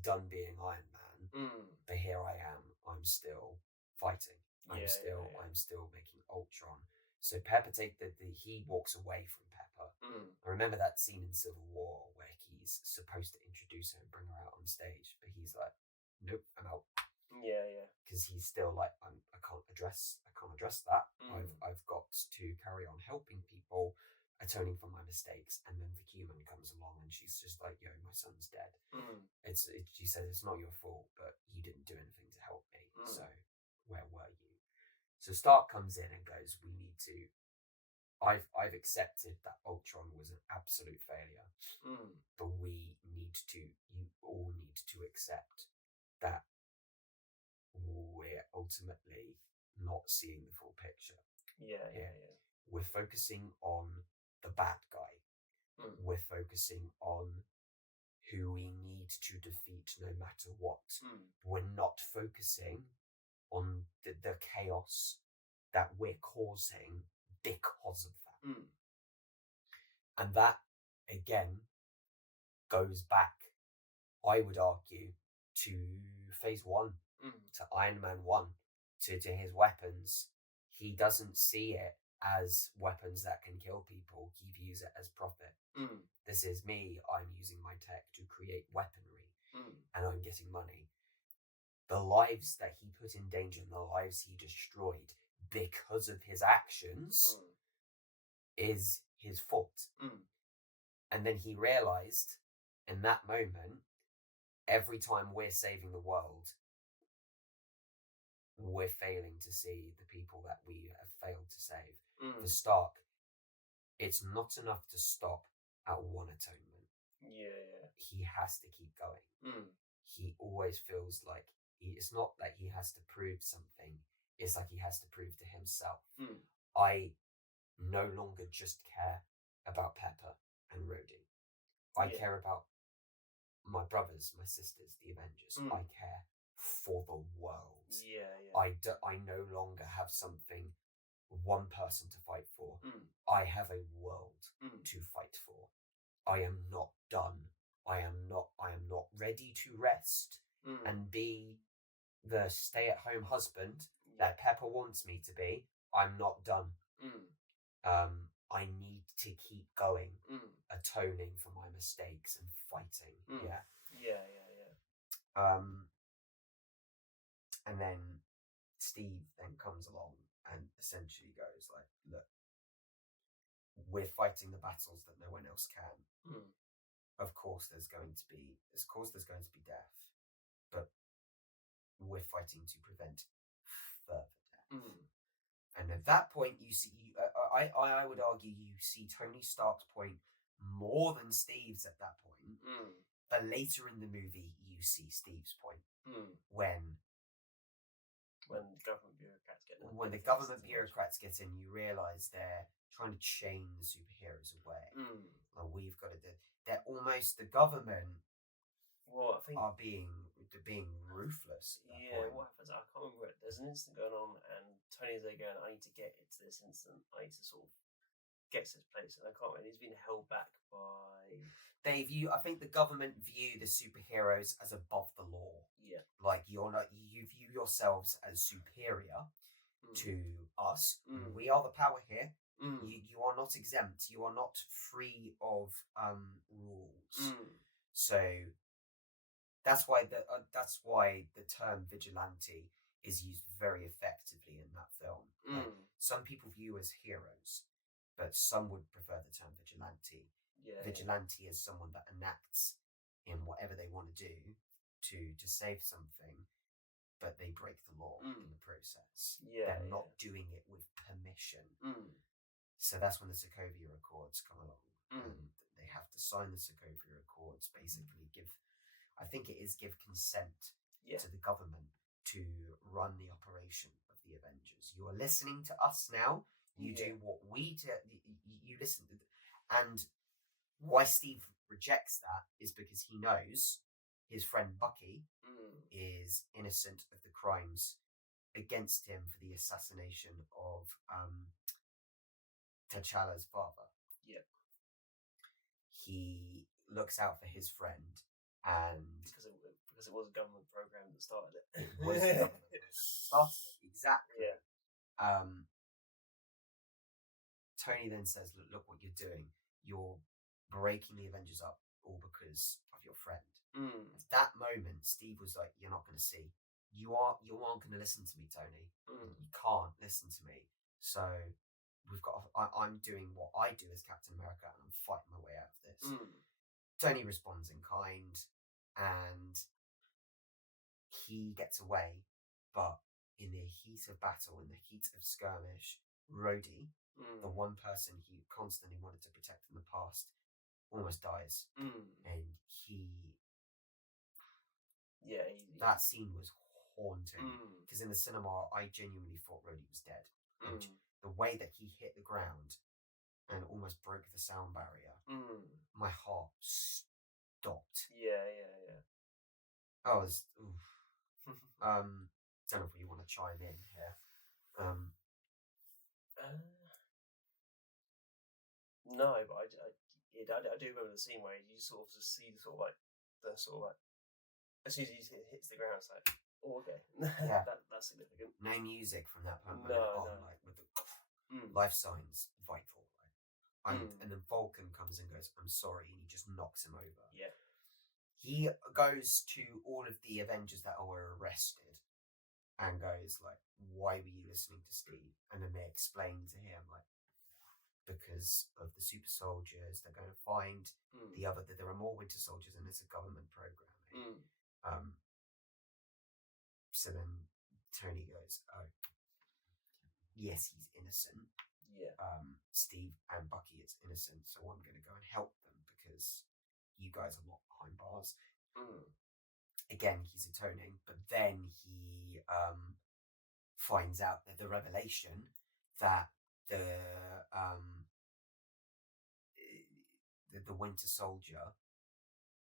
done being Iron Man, but here I am. I'm still fighting. I'm still making Ultron. So Pepper he walks away from Pepper. I remember that scene in Civil War where he's supposed to introduce her and bring her out on stage, but he's like, nope, I'm out. Yeah. Because he's still like, I can't address that. I've got to carry on helping people, atoning for my mistakes. And then the human comes along and she's just like, yo, my son's dead. She says it's not your fault, but you didn't do anything to help me. So where were you? So Stark comes in and goes, we need to. I've accepted that Ultron was an absolute failure, but you all need to accept that we're ultimately not seeing the full picture. Yeah. We're focusing on the bad guy. We're focusing on who we need to defeat no matter what. We're not focusing on the chaos that we're causing because of that. And that, again, goes back, I would argue, to Phase 1, to Iron Man 1, to his weapons. He doesn't see it as weapons that can kill people. He views it as profit. This is me. I'm using my tech to create weaponry, and I'm getting money. The lives that he put in danger and the lives he destroyed because of his actions is his fault. And then he realized in that moment, every time we're saving the world, we're failing to see the people that we have failed to save. For Stark, it's not enough to stop at one atonement. Yeah. He has to keep going. He always feels like it's not that he has to prove something, it's like he has to prove to himself. I no longer just care about Pepper and Rhodey. I care about my brothers, my sisters, the Avengers. I care for the world. I no longer have one person to fight for. I have a world to fight for. I am not done. I am not ready to rest and be the stay-at-home husband that Pepper wants me to be. I'm not done. I need to keep going, atoning for my mistakes and fighting. Yeah. And then Steve then comes along and essentially goes like, look, we're fighting the battles that no one else can. Of course there's going to be death, but we're fighting to prevent further death. And at that point, you see, I would argue you see Tony Stark's point more than Steve's at that point. But later in the movie, you see Steve's point when the government bureaucrats get in, you realise they're trying to chain the superheroes away. And we've got to do. They're almost the government. Well, I think are being ruthless. Yeah, what happens? I can't remember it. There's an incident going on, and Tony's there going, "I need to get into this incident. I need to sort of get to this place," and I can't. And he's been held back by. I think the government view the superheroes as above the law. Yeah. Like you're not. You view yourselves as superior to us. We are the power here. You are not exempt. You are not free of rules. So that's why the term vigilante is used very effectively in that film. Like, some people view as heroes, but some would prefer the term vigilante. Vigilante is someone that enacts in whatever they want to do to save something, but they break the law in the process. They're not doing it with permission. So that's when the Sokovia Accords come along. And they have to sign the Sokovia Accords, basically give consent to the government to run the operation of the Avengers. You are listening to us now. You do what we do. You listen to, and why Steve rejects that is because he knows his friend Bucky is innocent of the crimes against him for the assassination of T'Challa's father. He looks out for his friend, and because it was a government program that started it. It was a government program that started it, exactly. Tony then says, "Look what you're doing. You're breaking the Avengers up all because of your friend." At that moment, Steve was like, "You're not going to see. You aren't going to listen to me, Tony. You can't listen to me. So I'm doing what I do as Captain America, and I'm fighting my way out of this." Tony responds in kind, and he gets away. But in the heat of battle, in the heat of skirmish, Rhodey, the one person he constantly wanted to protect in the past, almost dies. And that scene was haunting, because in the cinema I genuinely thought Rhodey was dead. And the way that he hit the ground and almost broke the sound barrier, my heart stopped. I was don't know if you want to chime in here. No, but I do remember the scene where you sort of just see the sort of like as soon as he hits the ground, it's like, oh, okay, that's significant. No music from that point. No. Like with the life signs, vital. Right? And then Vulcan comes and goes, "I'm sorry," and he just knocks him over. He goes to all of the Avengers that were arrested and goes like, "Why were you listening to Steve?" And then they explain to him like, because of the super soldiers, they're going to find that there are more Winter Soldiers and it's a government program. So then Tony goes, "Oh, yes, he's innocent. Steve and Bucky is innocent, so I'm going to go and help them because you guys are not behind bars." Again, he's atoning, but then he finds out that the revelation that the Winter Soldier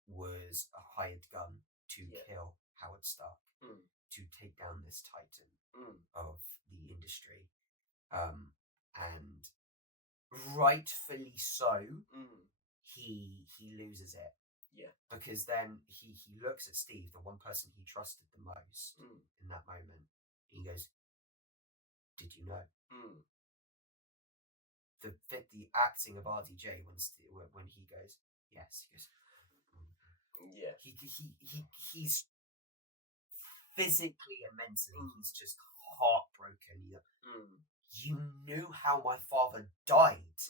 was a hired gun to kill Howard Stark, to take down this titan of the industry, and rightfully so. He loses it. Because then he looks at Steve, the one person he trusted the most in that moment, and he goes, "Did you know?" The acting of RDJ when he goes, "Yes," he goes, he's physically and mentally he's just heartbroken. You knew how my father died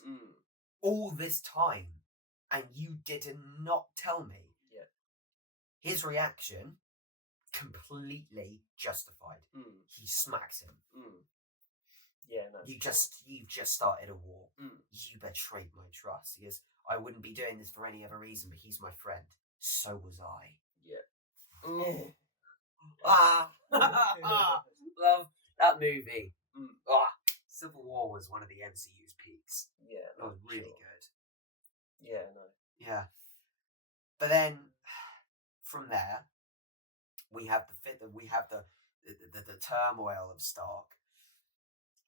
all this time, and you did not tell me. His reaction, completely justified. He smacks him. Yeah, no. You've just started a war. Mm. You betrayed my trust. He goes, I wouldn't be doing this for any other reason, but he's my friend. So was I. Yeah. Love that movie. Mm. Civil War was one of the MCU's peaks. Yeah, It was really good. Yeah, no. Yeah. But then from there, we have the turmoil of Stark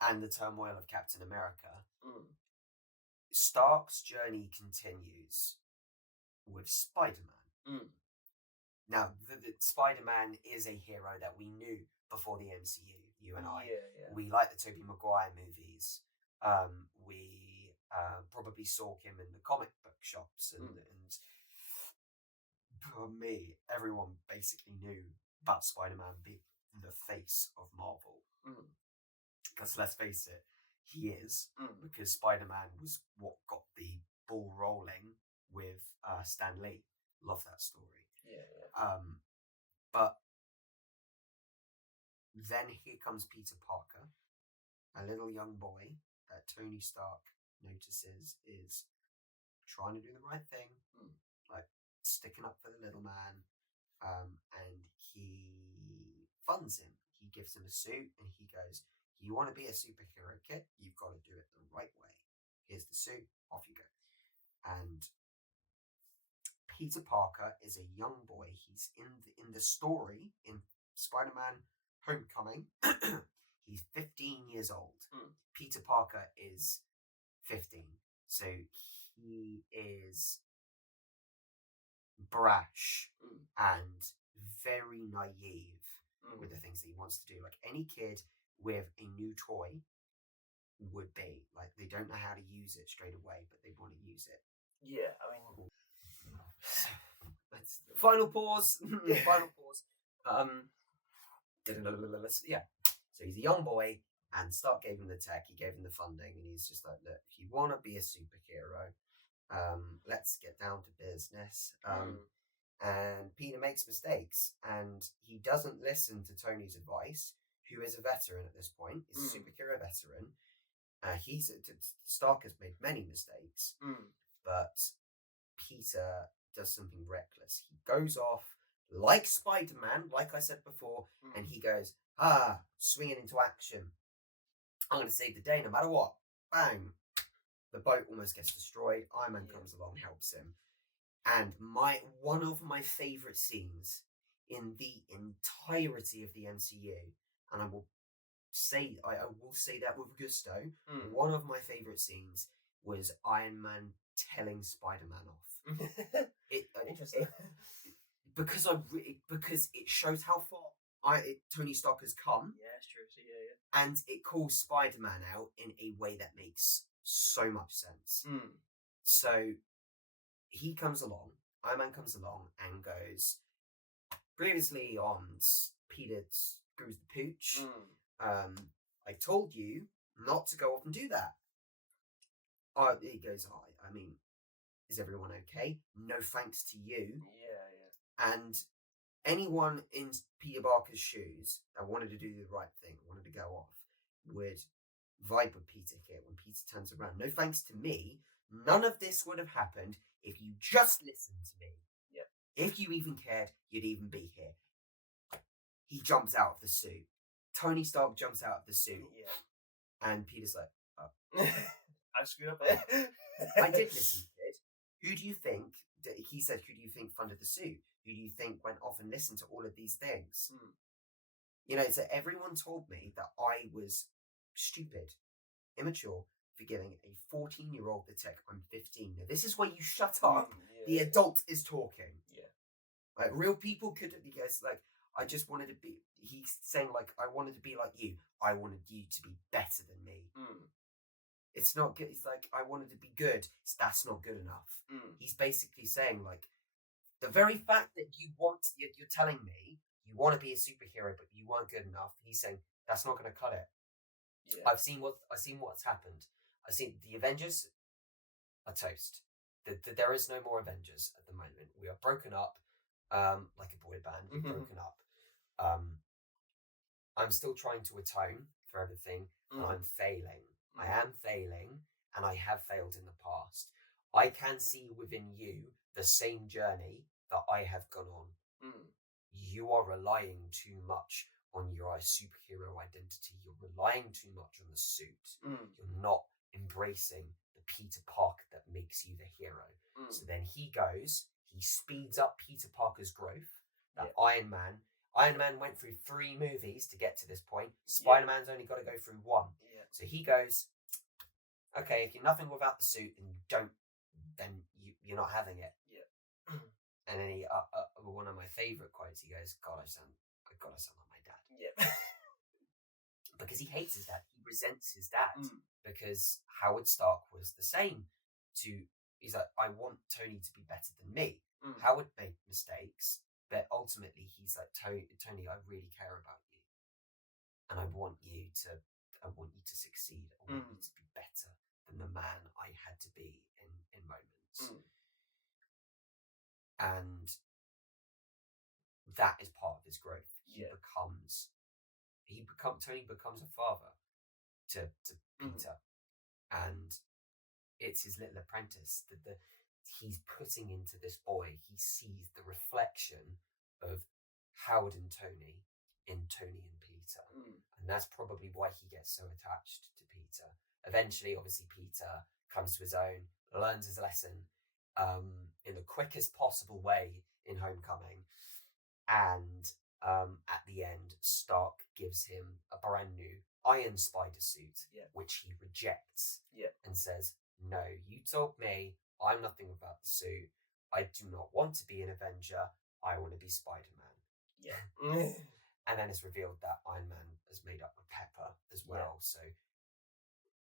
and the turmoil of Captain America. Mm. Stark's journey continues with Spider-Man. Mm. Now, the Spider-Man is a hero that we knew before the MCU, you and I. Yeah. We like the Tobey Maguire movies. We probably saw him in the comic book shops, and for me, everyone basically knew about Spider-Man being the face of Marvel. Because let's face it, he is, because Spider-Man was what got the ball rolling with Stan Lee. Love that story. Yeah. But then here comes Peter Parker, a little young boy that Tony Stark notices is trying to do the right thing, like sticking up for the little man, and he funds him. He gives him a suit, and he goes, you want to be a superhero, kid? You've got to do it the right way. Here's the suit, off you go. And Peter Parker is a young boy. He's in the story in Spider-Man Homecoming. He's 15 years old. Peter Parker is 15. So he is brash and very naive with the things that he wants to do. Like any kid with a new toy would be. Like, they don't know how to use it straight away, but they want to use it. Yeah, I mean... Final pause. Final pause. Yeah. So he's a young boy, and Stark gave him the tech, he gave him the funding, and he's just like, look, if you want to be a superhero, let's get down to business. And Peter makes mistakes, and he doesn't listen to Tony's advice, who is a veteran at this point. He's a superhero veteran. Stark has made many mistakes, but Peter does something reckless. He goes off like Spider-Man, like I said before, and he goes, swinging into action. I'm going to save the day no matter what. Bang! The boat almost gets destroyed. Iron Man comes along, helps him. And one of my favourite scenes in the entirety of the MCU, and I will say that with gusto, one of my favourite scenes was Iron Man telling Spider-Man off. Interesting. Because it shows how far Tony Stark has come. Yeah, it's true. So, yeah. And it calls Spider-Man out in a way that makes so much sense. So he comes along, Iron Man comes along and goes, previously on Peter Screws the Pooch, I told you not to go off and do that. He goes, I mean, is everyone okay? No thanks to you. Yeah. And anyone in Peter Parker's shoes that wanted to do the right thing, wanted to go off, would vibe with Peter here when Peter turns around. No thanks to me. None of this would have happened if you just listened to me. Yep. If you even cared, you'd even be here. He jumps out of the suit. Tony Stark jumps out of the suit. Yeah. And Peter's like, oh. I screwed up there. I did listen, kid. Who do you think, he said, who do you think funded the suit? Who do you think went off and listened to all of these things? You know, so everyone told me that I was stupid, immature, for giving a 14-year-old the tech. I'm 15. Now, this is where you shut up. The adult is talking. Yeah. Like, real people could, because, like, I just wanted to be, he's saying, like, I wanted to be like you. I wanted you to be better than me. It's not good. It's like, I wanted to be good. That's not good enough. He's basically saying, like, the very fact that you're telling me you want to be a superhero, but you weren't good enough. He's saying that's not going to cut it. Yeah. I've seen what's happened. I've seen the Avengers are toast. There is no more Avengers at the moment. We are broken up, like a boy band. We're broken up. I'm still trying to atone for everything, and I'm failing. I am failing, and I have failed in the past. I can see within you the same journey that I have gone on. You are relying too much on your superhero identity. You're relying too much on the suit. You're not embracing the Peter Parker that makes you the hero. So then he speeds up Peter Parker's growth. That Iron Man went through 3 movies to get to this point. Spider-Man's only got to go through 1. So he goes, okay, if you're nothing without the suit and you don't, then you're not having it. And then he, one of my favourite quotes, he goes, God, I sound like my dad. Because he hates his dad. He resents his dad. Because Howard Stark was the same. He's like, I want Tony to be better than me. Howard made mistakes, but ultimately he's like, Tony, I really care about you. And I want you to succeed. I want you to be better than the man I had to be in moments. And that is part of his growth. Tony becomes a father to Peter, and it's his little apprentice that he's putting into this boy. He sees the reflection of Howard and Tony in Tony and Peter, and that's probably why he gets so attached to Peter. Eventually, obviously, Peter comes to his own, learns his lesson in the quickest possible way in Homecoming, and at the end, Stark gives him a brand new Iron Spider suit, which he rejects and says, no, you told me I'm nothing without the suit. I do not want to be an Avenger. I want to be Spider-Man. And then it's revealed that Iron Man is made up of Pepper as well. So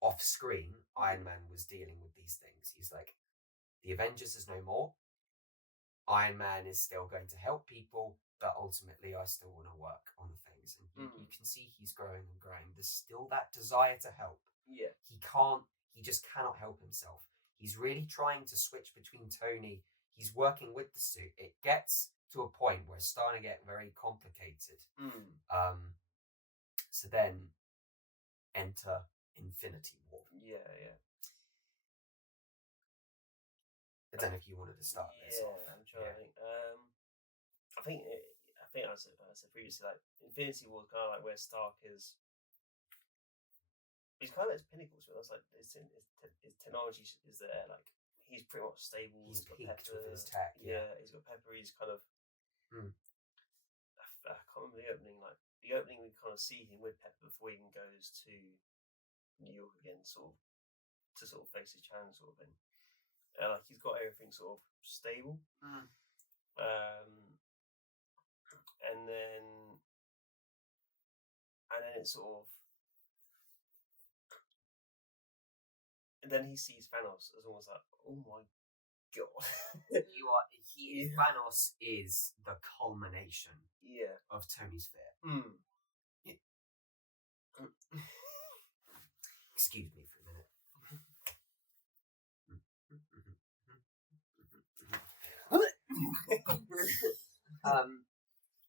off screen, Iron Man was dealing with these things. He's like, the Avengers is no more. Iron Man is still going to help people, but ultimately I still want to work on things. And you can see he's growing and growing. There's still that desire to help. He just cannot help himself. He's really trying to switch between Tony. He's working with the suit. It gets to a point where it's starting to get very complicated. So then enter Infinity War. I don't know if you wanted to start this off. I'm trying to think. I think as I said previously, like Infinity War is kind of like where Stark is. He's kind of at his pinnacle. So that's like his technology is there. Like he's pretty much stable. He's got peaked Pepper. with his tech. He's got Pepper. He's kind of. I can't remember the opening. Like the opening, we kind of see him with Pepper before he even goes to New York again, to face his challenge, sort of thing. Like he's got everything sort of stable. And then it's sort of. And then he sees Thanos as almost like, oh my god. Thanos is the culmination of Tony's fear. Excuse me for a minute.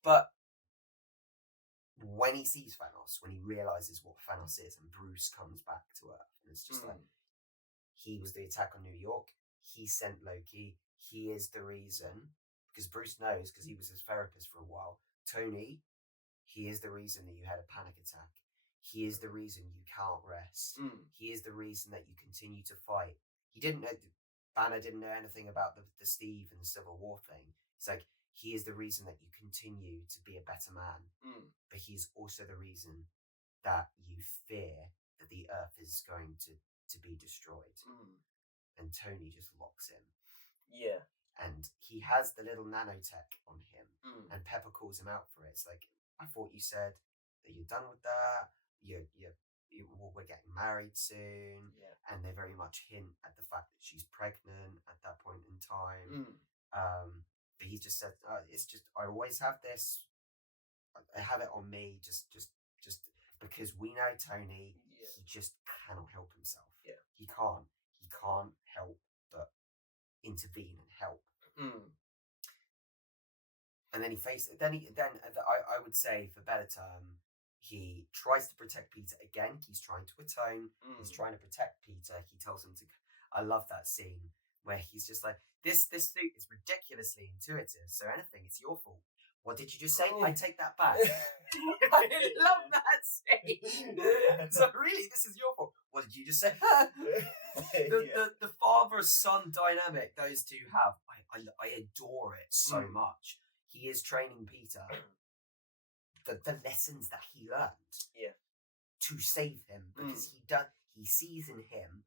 But when he sees Thanos, when he realizes what Thanos is, and Bruce comes back to Earth, and it's just like, he was the attack on New York. He sent Loki. He is the reason, because Bruce knows, because he was his therapist for a while. Tony, he is the reason that you had a panic attack. He is the reason you can't rest. He is the reason that you continue to fight. He didn't know, Banner didn't know anything about the Steve and the Civil War thing. It's like, he is the reason that you continue to be a better man. But he's also the reason that you fear that the Earth is going to be destroyed. And Tony just locks in. And he has the little nanotech on him. And Pepper calls him out for it. It's like, I thought you said that you're done with that. We're getting married soon. And they very much hint at the fact that she's pregnant at that point in time. But he just said, it's just, I always have this. I have it on me just because we know Tony, he just cannot help himself. He can't help but intervene and help. And then I would say, for better term, he tries to protect Peter again. He's trying to atone. He's trying to protect Peter. He tells him to. I love that scene where he's just like, this suit is ridiculously intuitive, so anything, it's your fault. What did you just say? I take that back. I love that scene. So really, this is your fault. What did you just say? the father-son dynamic those two have, I adore it so much. He is training Peter the lessons that he learned to save him, because he sees in him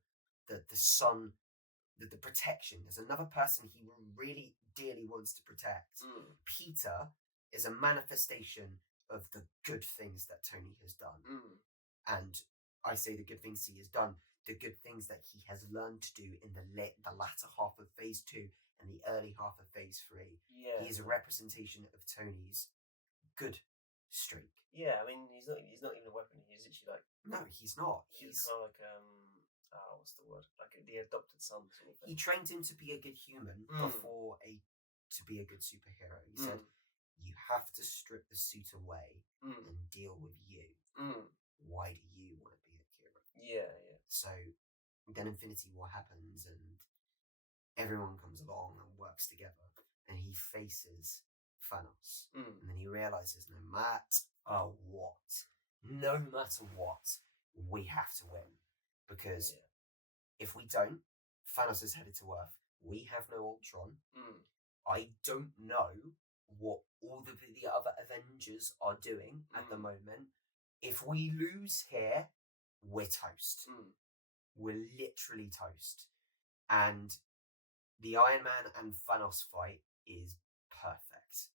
the son, the protection. There's another person he really dearly wants to protect. Peter is a manifestation of the good things that Tony has done. And I say the good things he has done, the good things that he has learned to do in the latter half of Phase 2 and the early half of Phase 3. He is a representation of Tony's good streak. Yeah, I mean, he's not even a weapon. He's literally like... No, he's not. He's kind of like, what's the word? Like the adopted son sort of thing. He trained him to be a good human before to be a good superhero. He said, you have to strip the suit away and deal with you. Why do you want to be a hero? Yeah. So then Infinity War happens and everyone comes along and works together, and he faces Thanos. And then he realizes no matter what, we have to win. Because if we don't, Thanos is headed to Earth. We have no Ultron. I don't know what all the other Avengers are doing at the moment. If we lose here, we're toast. We're literally toast. And the Iron Man and Thanos fight is perfect.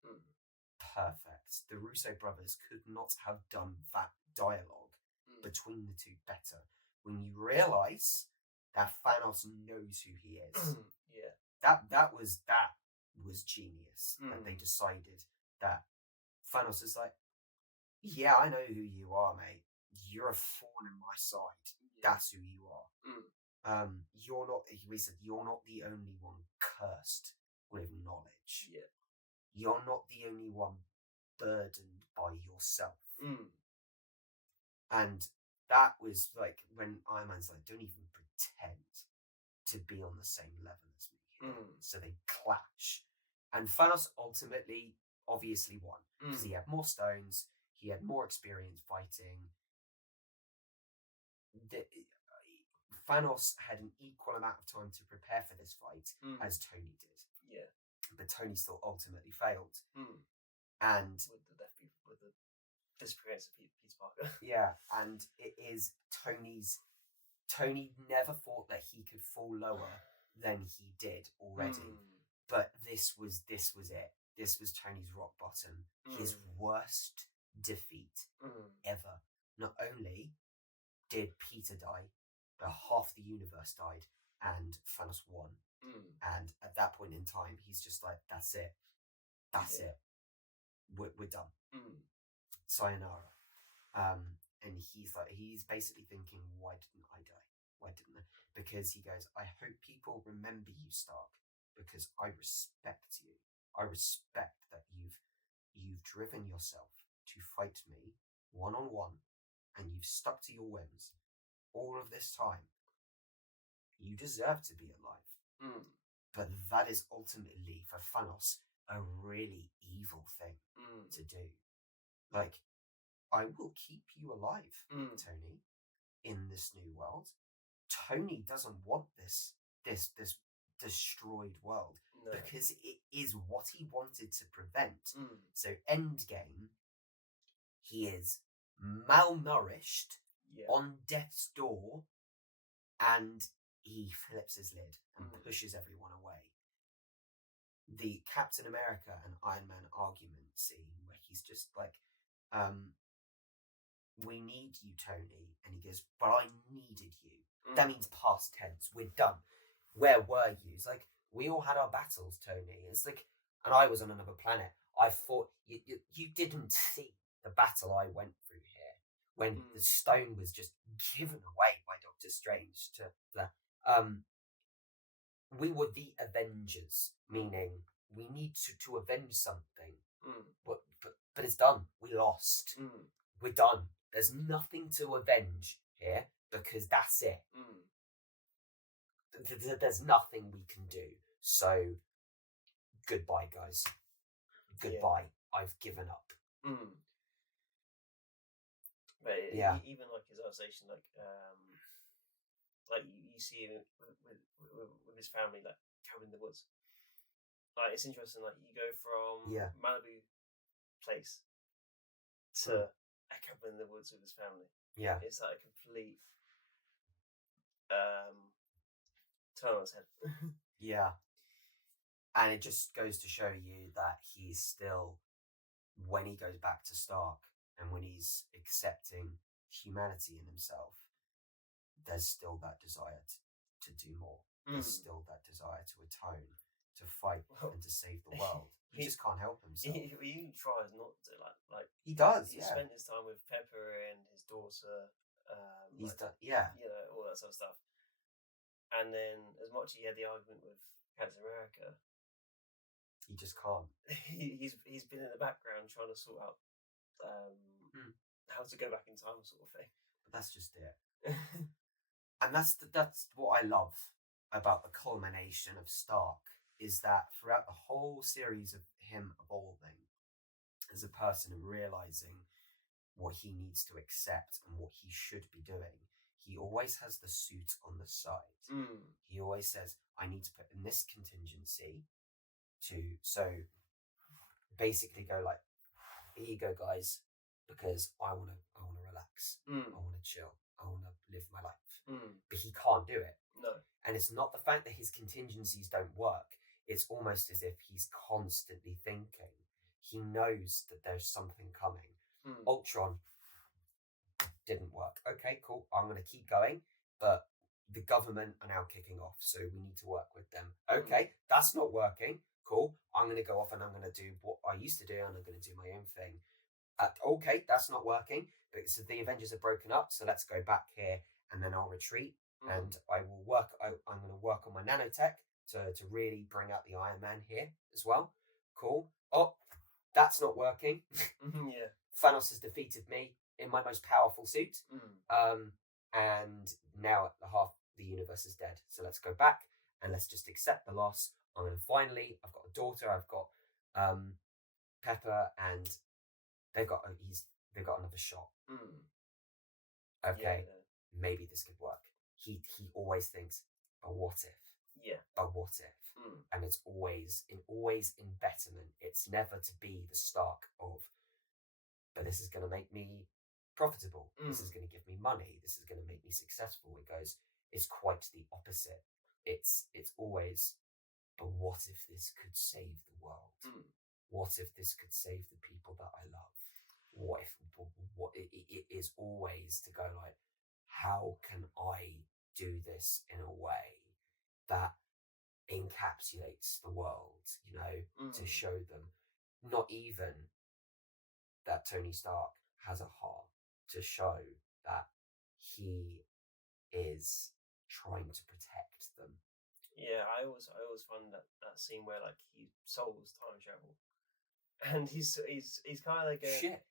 Perfect. The Russo brothers could not have done that dialogue between the two better. When you realise that Thanos knows who he is. That was genius. That they decided that Thanos is like, yeah, I know who you are, mate. You're a thorn in my side. That's who you are. You're not. He said, you're not the only one cursed with knowledge. You're not the only one burdened by yourself. And that was like when Iron Man's like, don't even pretend to be on the same level as me. So they clash. And Thanos ultimately, obviously won. Because he had more stones, he had more experience fighting. Thanos had an equal amount of time to prepare for this fight as Tony did. But Tony still ultimately failed. And with the disappearance of Peter Parker. And it is Tony never thought that he could fall lower than he did already. But this was it. This was Tony's rock bottom. His worst defeat ever. Not only did Peter die, but half the universe died and Thanos won. And at that point in time, he's just like, that's it. It. We're done. Sayonara. And he's basically thinking, why didn't I die? Why didn't I? Because he goes, I hope people remember you, Stark, because I respect you. I respect that you've driven yourself to fight me one-on-one, and you've stuck to your whims all of this time. You deserve to be alive. But that is ultimately, for Thanos, a really evil thing to do. Like, I will keep you alive, Tony, in this new world. Tony doesn't want this destroyed world, because it is what he wanted to prevent. So Endgame, he is malnourished on death's door, and he flips his lid and pushes everyone away. The Captain America and Iron Man argument scene where he's just like, we need you, Tony. And he goes, but I needed you. That means past tense. We're done. Where were you? It's like, we all had our battles, Tony. It's like, and I was on another planet. I thought you didn't see the battle I went through here when the stone was just given away by Doctor Strange to the we were the Avengers, meaning we need to avenge something. But it's done. We lost. we're done. There's nothing to avenge here because that's it. There's nothing we can do. So, goodbye, guys. Goodbye. Yeah. I've given up. But even like his Alsatian, like you see him with his family, like cabin in the woods. Like it's interesting. Like you go from Malibu place to a cabin in the woods with his family. Yeah, it's like a complete turn on his head. Yeah, and it just goes to show you that he's still, when he goes back to Stark and when he's accepting humanity in himself, there's still that desire to do more. There's still that desire to atone, to fight, and to save the world. He just can't help himself. He tries not to, like he does. He spent his time with Pepper and his daughter. He's done, all that sort of stuff. And then, as much as he had the argument with Captain America, he just can't. He's been in the background trying to sort out how to go back in time, sort of thing. But that's just it. And that's what I love about the culmination of Stark, is that throughout the whole series of him evolving as a person and realizing what he needs to accept and what he should be doing, he always has the suit on the side. He always says, I need to put in this contingency so basically go like, here you go, guys, because I want to relax. I want to chill. I want to live my life. But he can't do it. No. And it's not the fact that his contingencies don't work. It's almost as if he's constantly thinking. He knows that there's something coming. Ultron didn't work. Okay, cool. I'm going to keep going. But the government are now kicking off, so we need to work with them. Okay, that's not working. Cool. I'm going to go off and I'm going to do what I used to do, and I'm going to do my own thing. Okay, that's not working. But so the Avengers are broken up, so let's go back here, and then I'll retreat. And I will work. I'm going to work on my nanotech to really bring out the Iron Man here as well. Cool. Oh, that's not working. Yeah. Thanos has defeated me in my most powerful suit. And now half the universe is dead. So let's go back and let's just accept the loss. And then finally, I've got a daughter. I've got Pepper, and they've got another shot. Okay, maybe this could work. He always thinks, but what if? Yeah. But what if? And it's always in betterment. It's never to be the Stark of, but this is going to make me profitable. This is going to give me money. This is going to make me successful. It goes, it's quite the opposite. It's always, but what if this could save the world? What if this could save the people that I love? What it is always to go like, how can I do this in a way that encapsulates the world, to show them not even that Tony Stark has a heart, to show that he is trying to protect them. Yeah, I always find that scene where like he solves time travel, and he's kind of like a shit.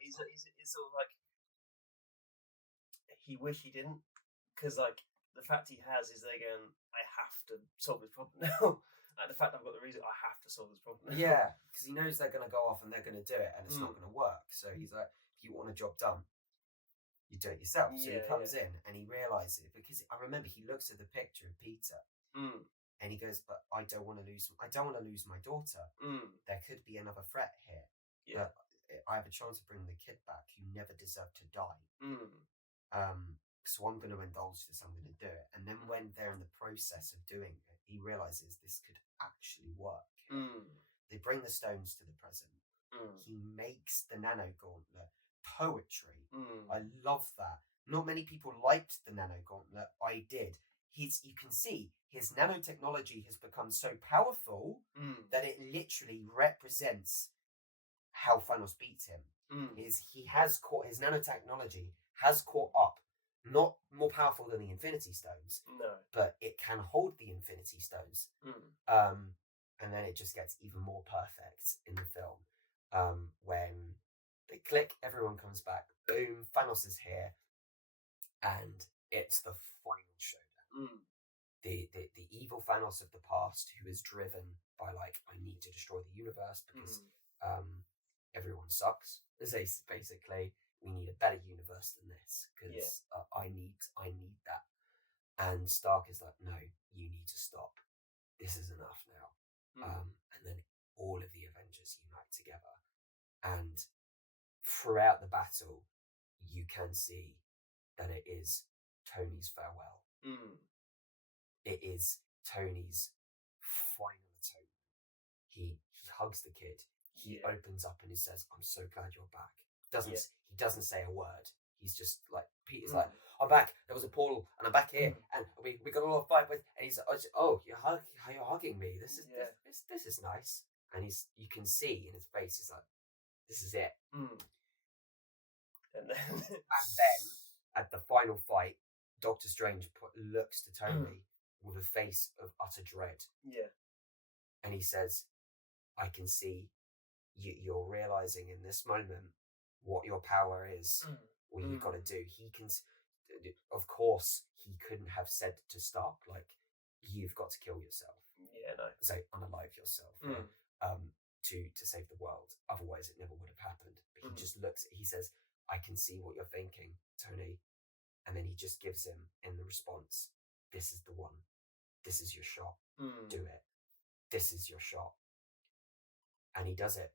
He's sort of like, he wish he didn't, because like the fact he has is they're going, I have to solve this problem now. Like the fact I've got the reason, I have to solve this problem now. Yeah, because he knows they're going to go off and they're going to do it, and it's not going to work. So he's like, if you want a job done, you do it yourself. So he comes in and he realizes, because I remember he looks at the picture of Peter and he goes, but I don't want to lose my daughter. There could be another threat here. But I have a chance to bring the kid back who never deserved to die. So I'm going to indulge this, I'm going to do it. And then when they're in the process of doing it, he realizes this could actually work. They bring the stones to the present. He makes the nano gauntlet poetry. I love that. Not many people liked the nano gauntlet. I did. You can see his nanotechnology has become so powerful that it literally represents how Thanos beats him. His nanotechnology has caught up. Not more powerful than the Infinity Stones, but it can hold the Infinity Stones. And then it just gets even more perfect in the film when They click, everyone comes back. Boom, Thanos is here, and it's the final showdown. The evil Thanos of the past, who is driven by like, I need to destroy the universe because everyone sucks. Basically, we need a better universe than this because I need that. And Stark is like, no, you need to stop. This is enough now. And then all of the Avengers unite together, and throughout the battle, you can see that it is Tony's farewell. It is Tony's final atonement. He hugs the kid. He opens up and he says, "I'm so glad you're back." He doesn't say a word. He's just like, Peter's like, "I'm back. There was a portal, and I'm back here, and we got a lot of fight with." And he's like, "Oh, you're hugging me. This is nice." And you can see in his face, he's like, "This is it." And then at the final fight, Doctor Strange looks to Tony with a face of utter dread. Yeah. And he says, "I can see you're realizing in this moment what your power is, what you've got to do." He can, of course, he couldn't have said to Stark, like, "You've got to kill yourself." Yeah, no. Say, unalive yourself. To save the world. Otherwise, it never would have happened. But he just he says, "I can see what you're thinking, Tony." And then he just gives him, in the response, "This is the one. This is your shot. Do it. This is your shot." And he does it.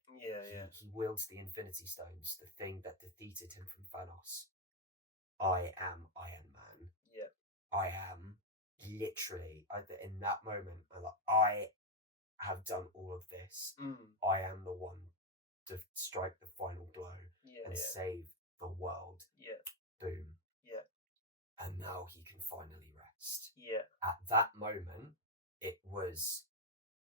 He wields the Infinity Stones, the thing that defeated him from Thanos. I am Iron Man. Yeah. I am literally, in that moment, I have done all of this. I am the one to strike the final blow and save the world. Yeah. Boom. Yeah. And now he can finally rest. Yeah. At that moment, it was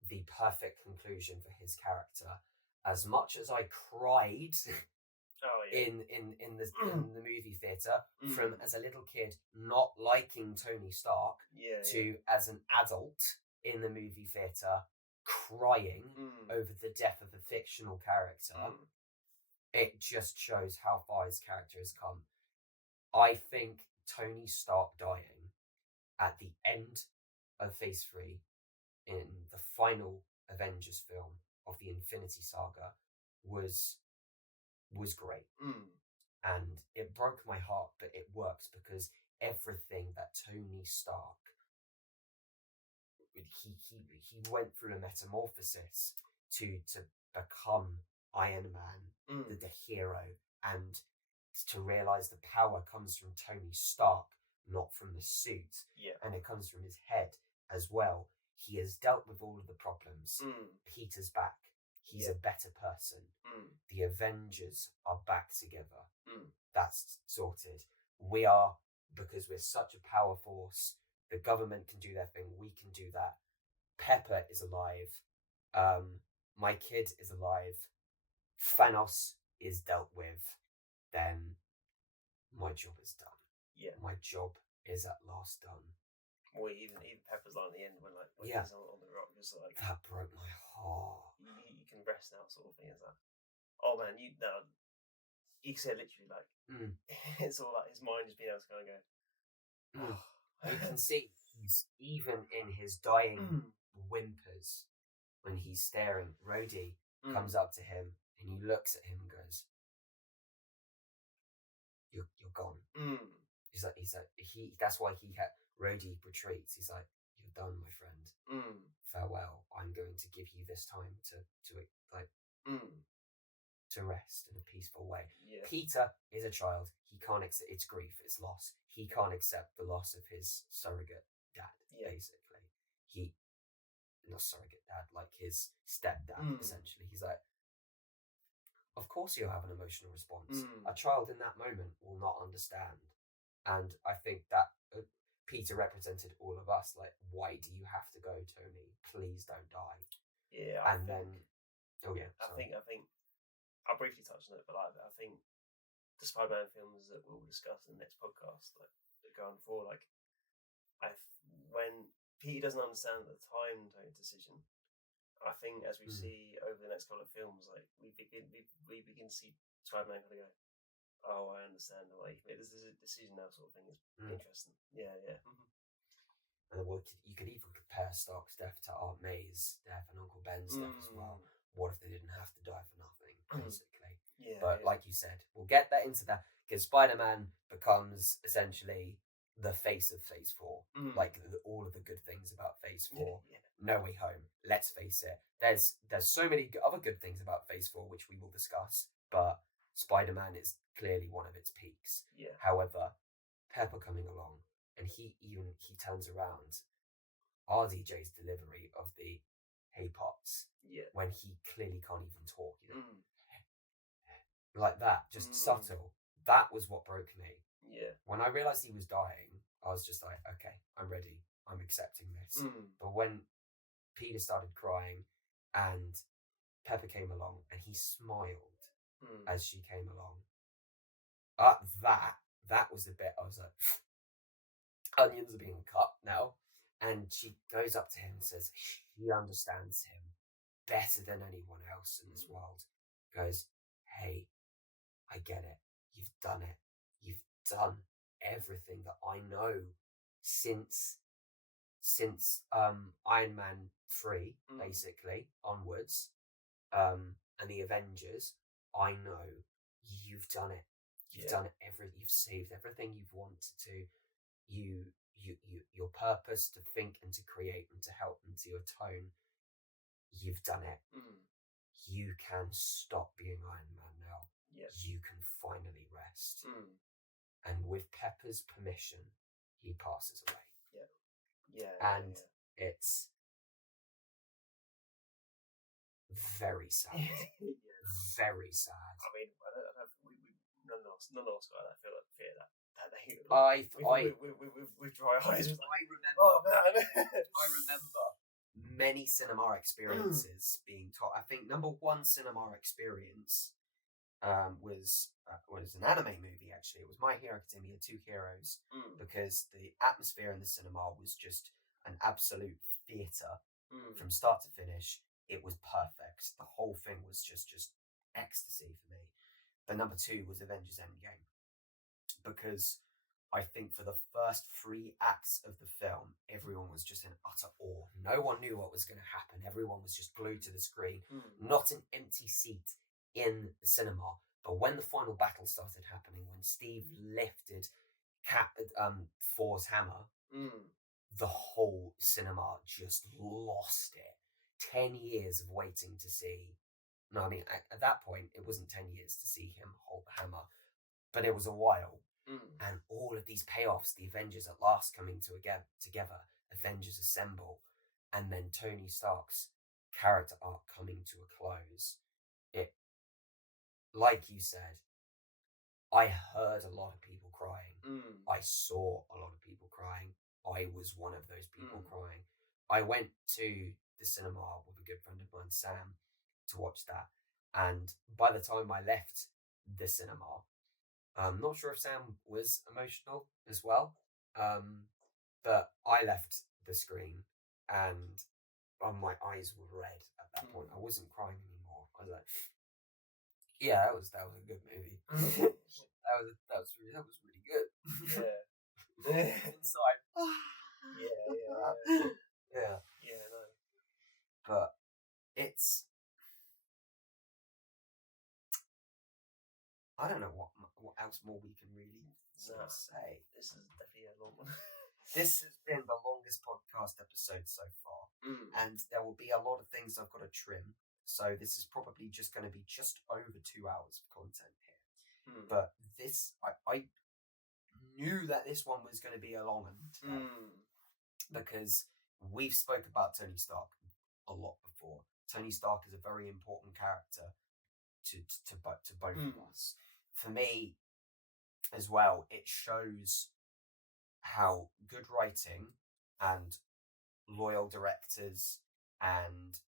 the perfect conclusion for his character. As much as I cried in the movie theatre, from as a little kid not liking Tony Stark to as an adult in the movie theatre crying over the death of a fictional character, it just shows how far his character has come. I think Tony Stark dying at the end of Phase 3 in the final Avengers film of the Infinity Saga was great. And it broke my heart, but it works because everything that Tony Stark, he went through a metamorphosis to become Iron Man, the hero, and to realize the power comes from Tony Stark, not from the suit, and it comes from his head as well. He has dealt with all of the problems. Peter's back. He's a better person. The Avengers are back together. That's sorted. We are, because we're such a power force, the government can do their thing, we can do that. Pepper is alive. My kid is alive. Thanos is dealt with. Then my job is done. Yeah. My job is at last done. Well, even Pepper's line at the end when he's on the rock, just like, that broke my heart. You can rest now, sort of thing. Is that? Oh man, you can say literally like it's all like his mind just being able to kind of go. You can see he's even in his dying whimpers when he's staring. Rhodey comes up to him and he looks at him and goes, "You're gone." He's like that's why Rhodey retreats. He's like, "You're done, my friend. Farewell. I'm going to give you this time to rest in a peaceful way." Yeah. Peter is a child. He can't accept its grief, its loss. He can't accept the loss of his surrogate dad. Basically, not surrogate dad, like his stepdad. Essentially, he's like, of course you'll have an emotional response. A child in that moment will not understand. And I think that Peter represented all of us. Like, why do you have to go, Tony? Please don't die. Yeah. I think I'll briefly touch on it, but I think the Spider-Man films that we'll discuss in the next podcast, like going forward, like when Peter doesn't understand the time decision, I think as we see over the next couple of films, like we begin to see Spider-Man kind of go, oh, I understand the way you made this decision now, sort of thing. It's interesting. Yeah. And you could even compare Stark's death to Aunt May's death and Uncle Ben's death as well. What if they didn't have to die for nothing, basically? But like you said, we'll get that into that, because Spider-Man becomes essentially the face of Phase 4. Like all of the good things about Phase 4. No Way Home. Let's face it. There's so many other good things about Phase 4, which we will discuss, but Spider-Man is clearly one of its peaks. However, Pepper coming along, and he turns around RDJ's delivery of the "Hey Pops," when he clearly can't even talk, like that, just subtle. That was what broke me. When I realised he was dying, I was just like, okay, I'm ready. I'm accepting this. But when Peter started crying and Pepper came along and he smiled as she came along, that was the bit I was like, onions are being cut now. And she goes up to him and says she understands him better than anyone else in this world. Goes, hey, I get it. You've done it. You've done everything that I know since Iron Man 3, basically, onwards, and the Avengers. I know you've done it. You've done everything. You've saved everything you've wanted to. Your purpose to think and to create and to help and to atone. You've done it. You can stop being Iron Man now. You can finally rest. And with Pepper's permission, he passes away. It's very sad. Very sad. I mean, I don't none of us got that fear that with dry eyes. I remember many cinema experiences being taught. I think number one cinema experience was an anime movie. Actually, it was My Hero Academia 2 Heroes, because the atmosphere in the cinema was just an absolute theatre from start to finish. It was perfect. The whole thing was just ecstasy for me. But number 2 was Avengers Endgame, because I think for the first 3 acts of the film, everyone was just in utter awe. No one knew what was going to happen. Everyone was just glued to the screen. Not an empty seat in the cinema. But when the final battle started happening, when Steve lifted Thor's hammer, the whole cinema just lost it. 10 years of waiting to see. No, I mean, at that point, it wasn't 10 years to see him hold the hammer, but it was a while. And all of these payoffs, the Avengers at last coming together, Avengers Assemble, and then Tony Stark's character arc coming to a close. It, like you said, I heard a lot of people crying. I saw a lot of people crying. I was one of those people crying. I went to the cinema with a good friend of mine, Sam, to watch that. And by the time I left the cinema, I'm not sure if Sam was emotional as well, but I left the screen and my eyes were red at that point. I wasn't crying anymore. I was like, yeah, that was a good movie. that was really good. Inside. Yeah, no. But it's, I don't know what else more we can really say. This is definitely a long one. This has been the longest podcast episode so far, and there will be a lot of things I've got to trim. So this is probably just going to be just over 2 hours of content here. But this, I knew that this one was going to be a long one today, because we've spoke about Tony Stark a lot before. Tony Stark is a very important character to both of us. For me, as well, it shows how good writing and loyal directors and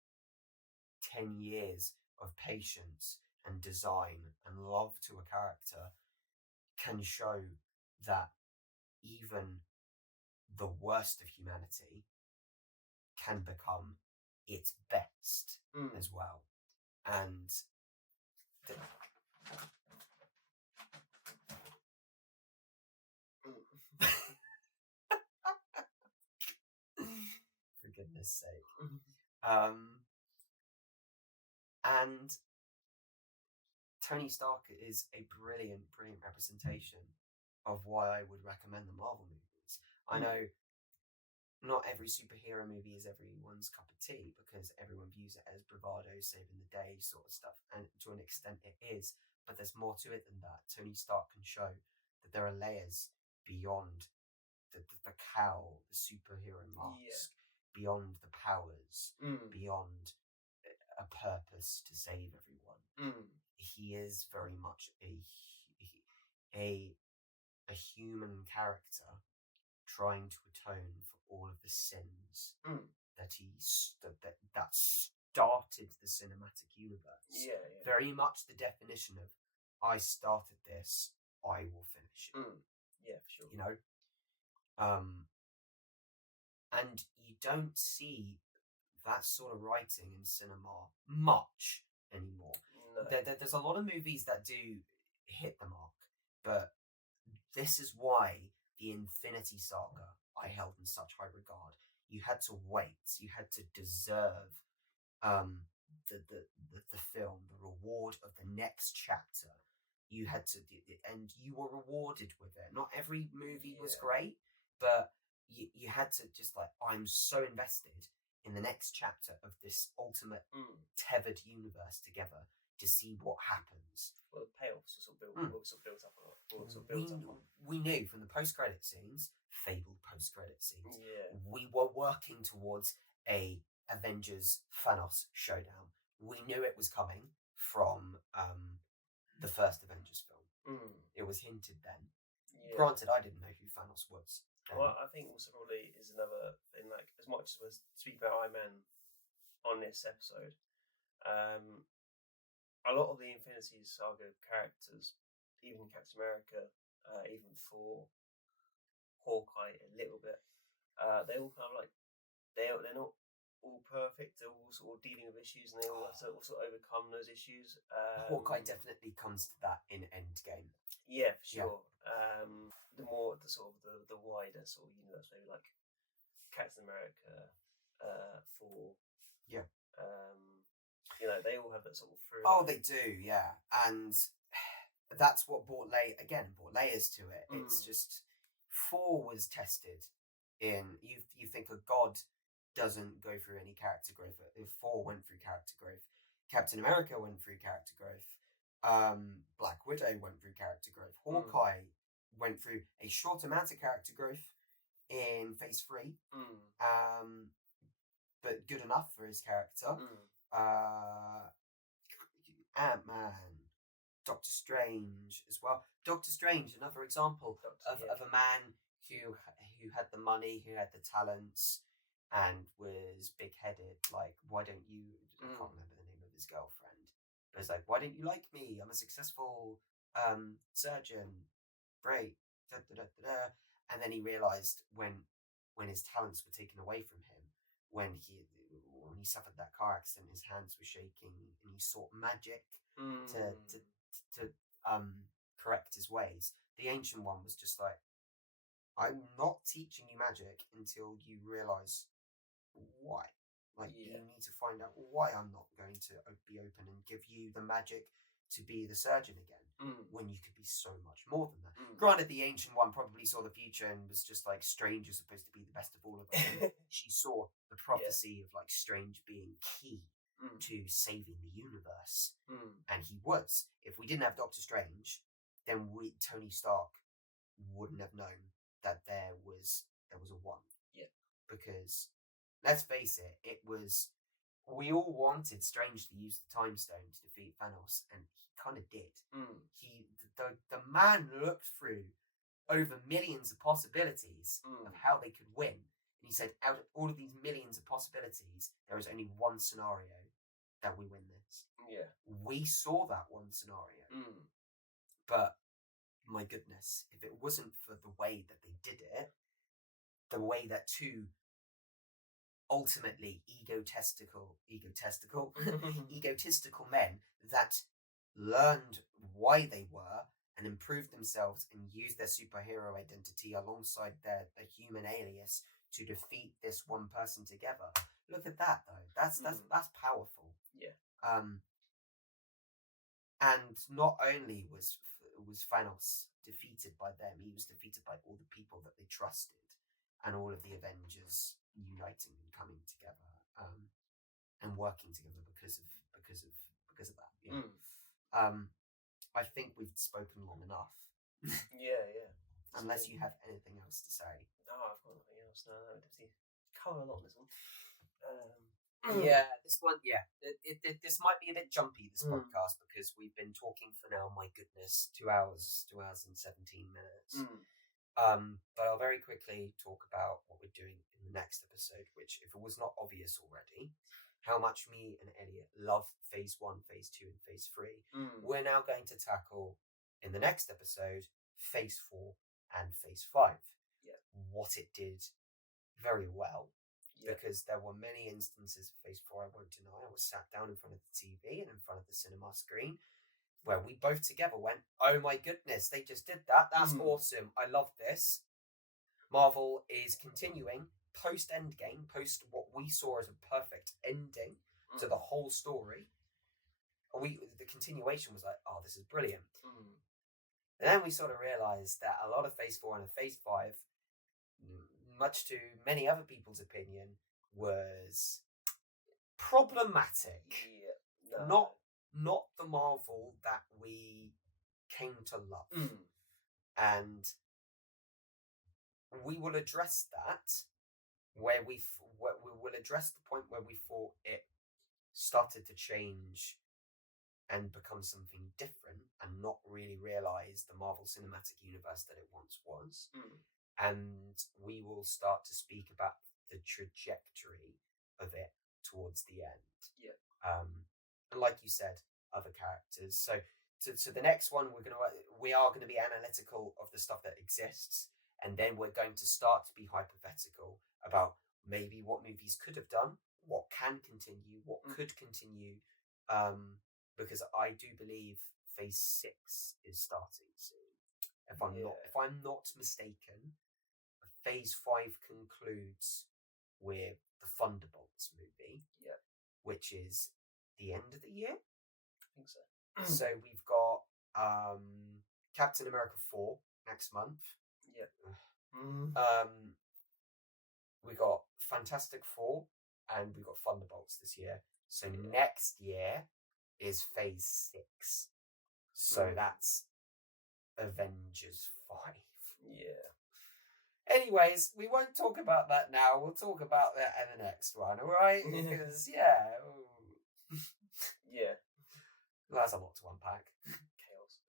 10 years of patience and design and love to a character can show that even the worst of humanity can become its best as well. And goodness sake. And Tony Stark is a brilliant representation of why I would recommend the Marvel movies. I know not every superhero movie is everyone's cup of tea because everyone views it as bravado, saving the day sort of stuff, and to an extent it is, but there's more to it than that. Tony Stark can show that there are layers beyond the cowl, the superhero mask, beyond the powers, beyond a purpose to save everyone. He is very much a human character trying to atone for all of the sins that that started the cinematic universe. Very much the definition of I started this, I will finish it. Yeah, for sure. You know, and you don't see that sort of writing in cinema much anymore. No. There's a lot of movies that do hit the mark, but this is why the Infinity Saga I held in such high regard. You had to wait. You had to deserve the film, the reward of the next chapter. You had to, and you were rewarded with it. Not every movie was great, but you had to just like, I'm so invested in the next chapter of this ultimate tethered universe together to see what happens. Well, the payoffs are sort of built up a lot. We knew from the post-credit scenes, fabled post-credit scenes, we were working towards a Avengers Thanos showdown. We knew it was coming from the first Avengers film. It was hinted then. Granted, I didn't know who Thanos was. Well, I think also probably is another thing, like, as much as we're speaking about Iron Man on this episode, a lot of the Infinity Saga characters, even Captain America, even Thor, Hawkeye a little bit, they all kind of like, they're not all perfect, they're all sort of dealing with issues, and they all have to also overcome those issues. Hawkeye definitely comes to that in Endgame. Yeah, for sure. The more, the sort of the wider sort of universe, maybe like Captain America, Thor. Yeah. You know, they all have that sort of through. Oh, they do, yeah. And that's what brought layers to it. It's just, Thor was tested in, you think a god doesn't go through any character growth. If Thor went through character growth, Captain America went through character growth, Black Widow went through character growth, Hawkeye went through a short amount of character growth in Phase 3, but good enough for his character. Ant-Man, Doctor Strange as well. Doctor Strange, another example of a man who had the money, who had the talents, and was big-headed. Like, why don't you? I can't remember the name of his girlfriend. But it's like, why don't you like me? I'm a successful surgeon. Great. Da, da, da, da, da. And then he realized when his talents were taken away from him, when he suffered that car accident, his hands were shaking, and he sought magic to correct his ways. The Ancient One was just like, I'm not teaching you magic until you realize why. Like, you need to find out why I'm not going to be open and give you the magic to be the surgeon again, when you could be so much more than that. Granted, the Ancient One probably saw the future and was just like, Strange is supposed to be the best of all of them. She saw the prophecy of like Strange being key to saving the universe, and he was. If we didn't have Doctor Strange, then Tony Stark wouldn't have known that there was a one. Yeah, because let's face it, we all wanted Strange to use the Time Stone to defeat Thanos, and he kind of did. The man looked through over millions of possibilities of how they could win, and he said, out of all of these millions of possibilities, there is only one scenario that we win this. Yeah, we saw that one scenario, but my goodness, if it wasn't for the way that they did it, the way that two ultimately egotistical men that learned why they were and improved themselves and used their superhero identity alongside their human alias to defeat this one person together. Look at that, though. That's powerful. Yeah. And not only was Thanos defeated by them, he was defeated by all the people that they trusted, and all of the Avengers uniting and coming together, and working together because of that. You know? I think we've spoken long enough. Yeah. Unless you have anything else to say. No, I've got nothing else. No, definitely covered a lot on this one. Yeah, this one. Yeah, this might be a bit jumpy, this podcast, because we've been talking for now. My goodness, 2 hours and 17 minutes. But I'll very quickly talk about what we're doing in the next episode. Which, if it was not obvious already, how much me and Elliot love Phase 1, Phase 2, and Phase 3. We're now going to tackle in the next episode Phase 4 and Phase 5. Yeah, what it did very well. Yeah. Because there were many instances of Phase 4, I won't deny. I was sat down in front of the TV and in front of the cinema screen where we both together went, oh my goodness, they just did that. That's awesome. I love this. Marvel is continuing post-Endgame, post what we saw as a perfect ending to the whole story. The continuation was like, oh, this is brilliant. And then we sort of realised that a lot of Phase 4 and Phase 5, much to many other people's opinion, was problematic. Yeah, no. Not the Marvel that we came to love. And we will address that where we will address the point where we thought it started to change and become something different and not really realise the Marvel Cinematic Universe that it once was. And we will start to speak about the trajectory of it towards the end. Yeah. And like you said, other characters. So the next one we are gonna be analytical of the stuff that exists, and then we're going to start to be hypothetical about maybe what movies could have done, what can continue, what could continue. Because I do believe Phase 6 is starting soon. If I'm not mistaken, Phase 5 concludes with the Thunderbolts movie. Yeah. Which is the end of the year. I think so. So we've got Captain America 4 next month. Yeah. We got Fantastic Four and we got Thunderbolts this year. So next year is Phase 6. So that's Avengers 5. Yeah. Anyways, we won't talk about that now. We'll talk about that in the next one, alright? Because, yeah. That's a lot to unpack.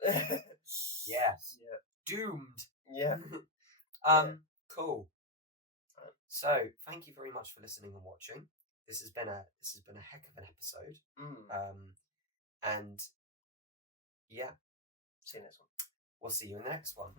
Chaos. Yes. Yeah. Doomed. Yeah. Cool. So, thank you very much for listening and watching. This has been a heck of an episode. And yeah. See you next one. We'll see you in the next one.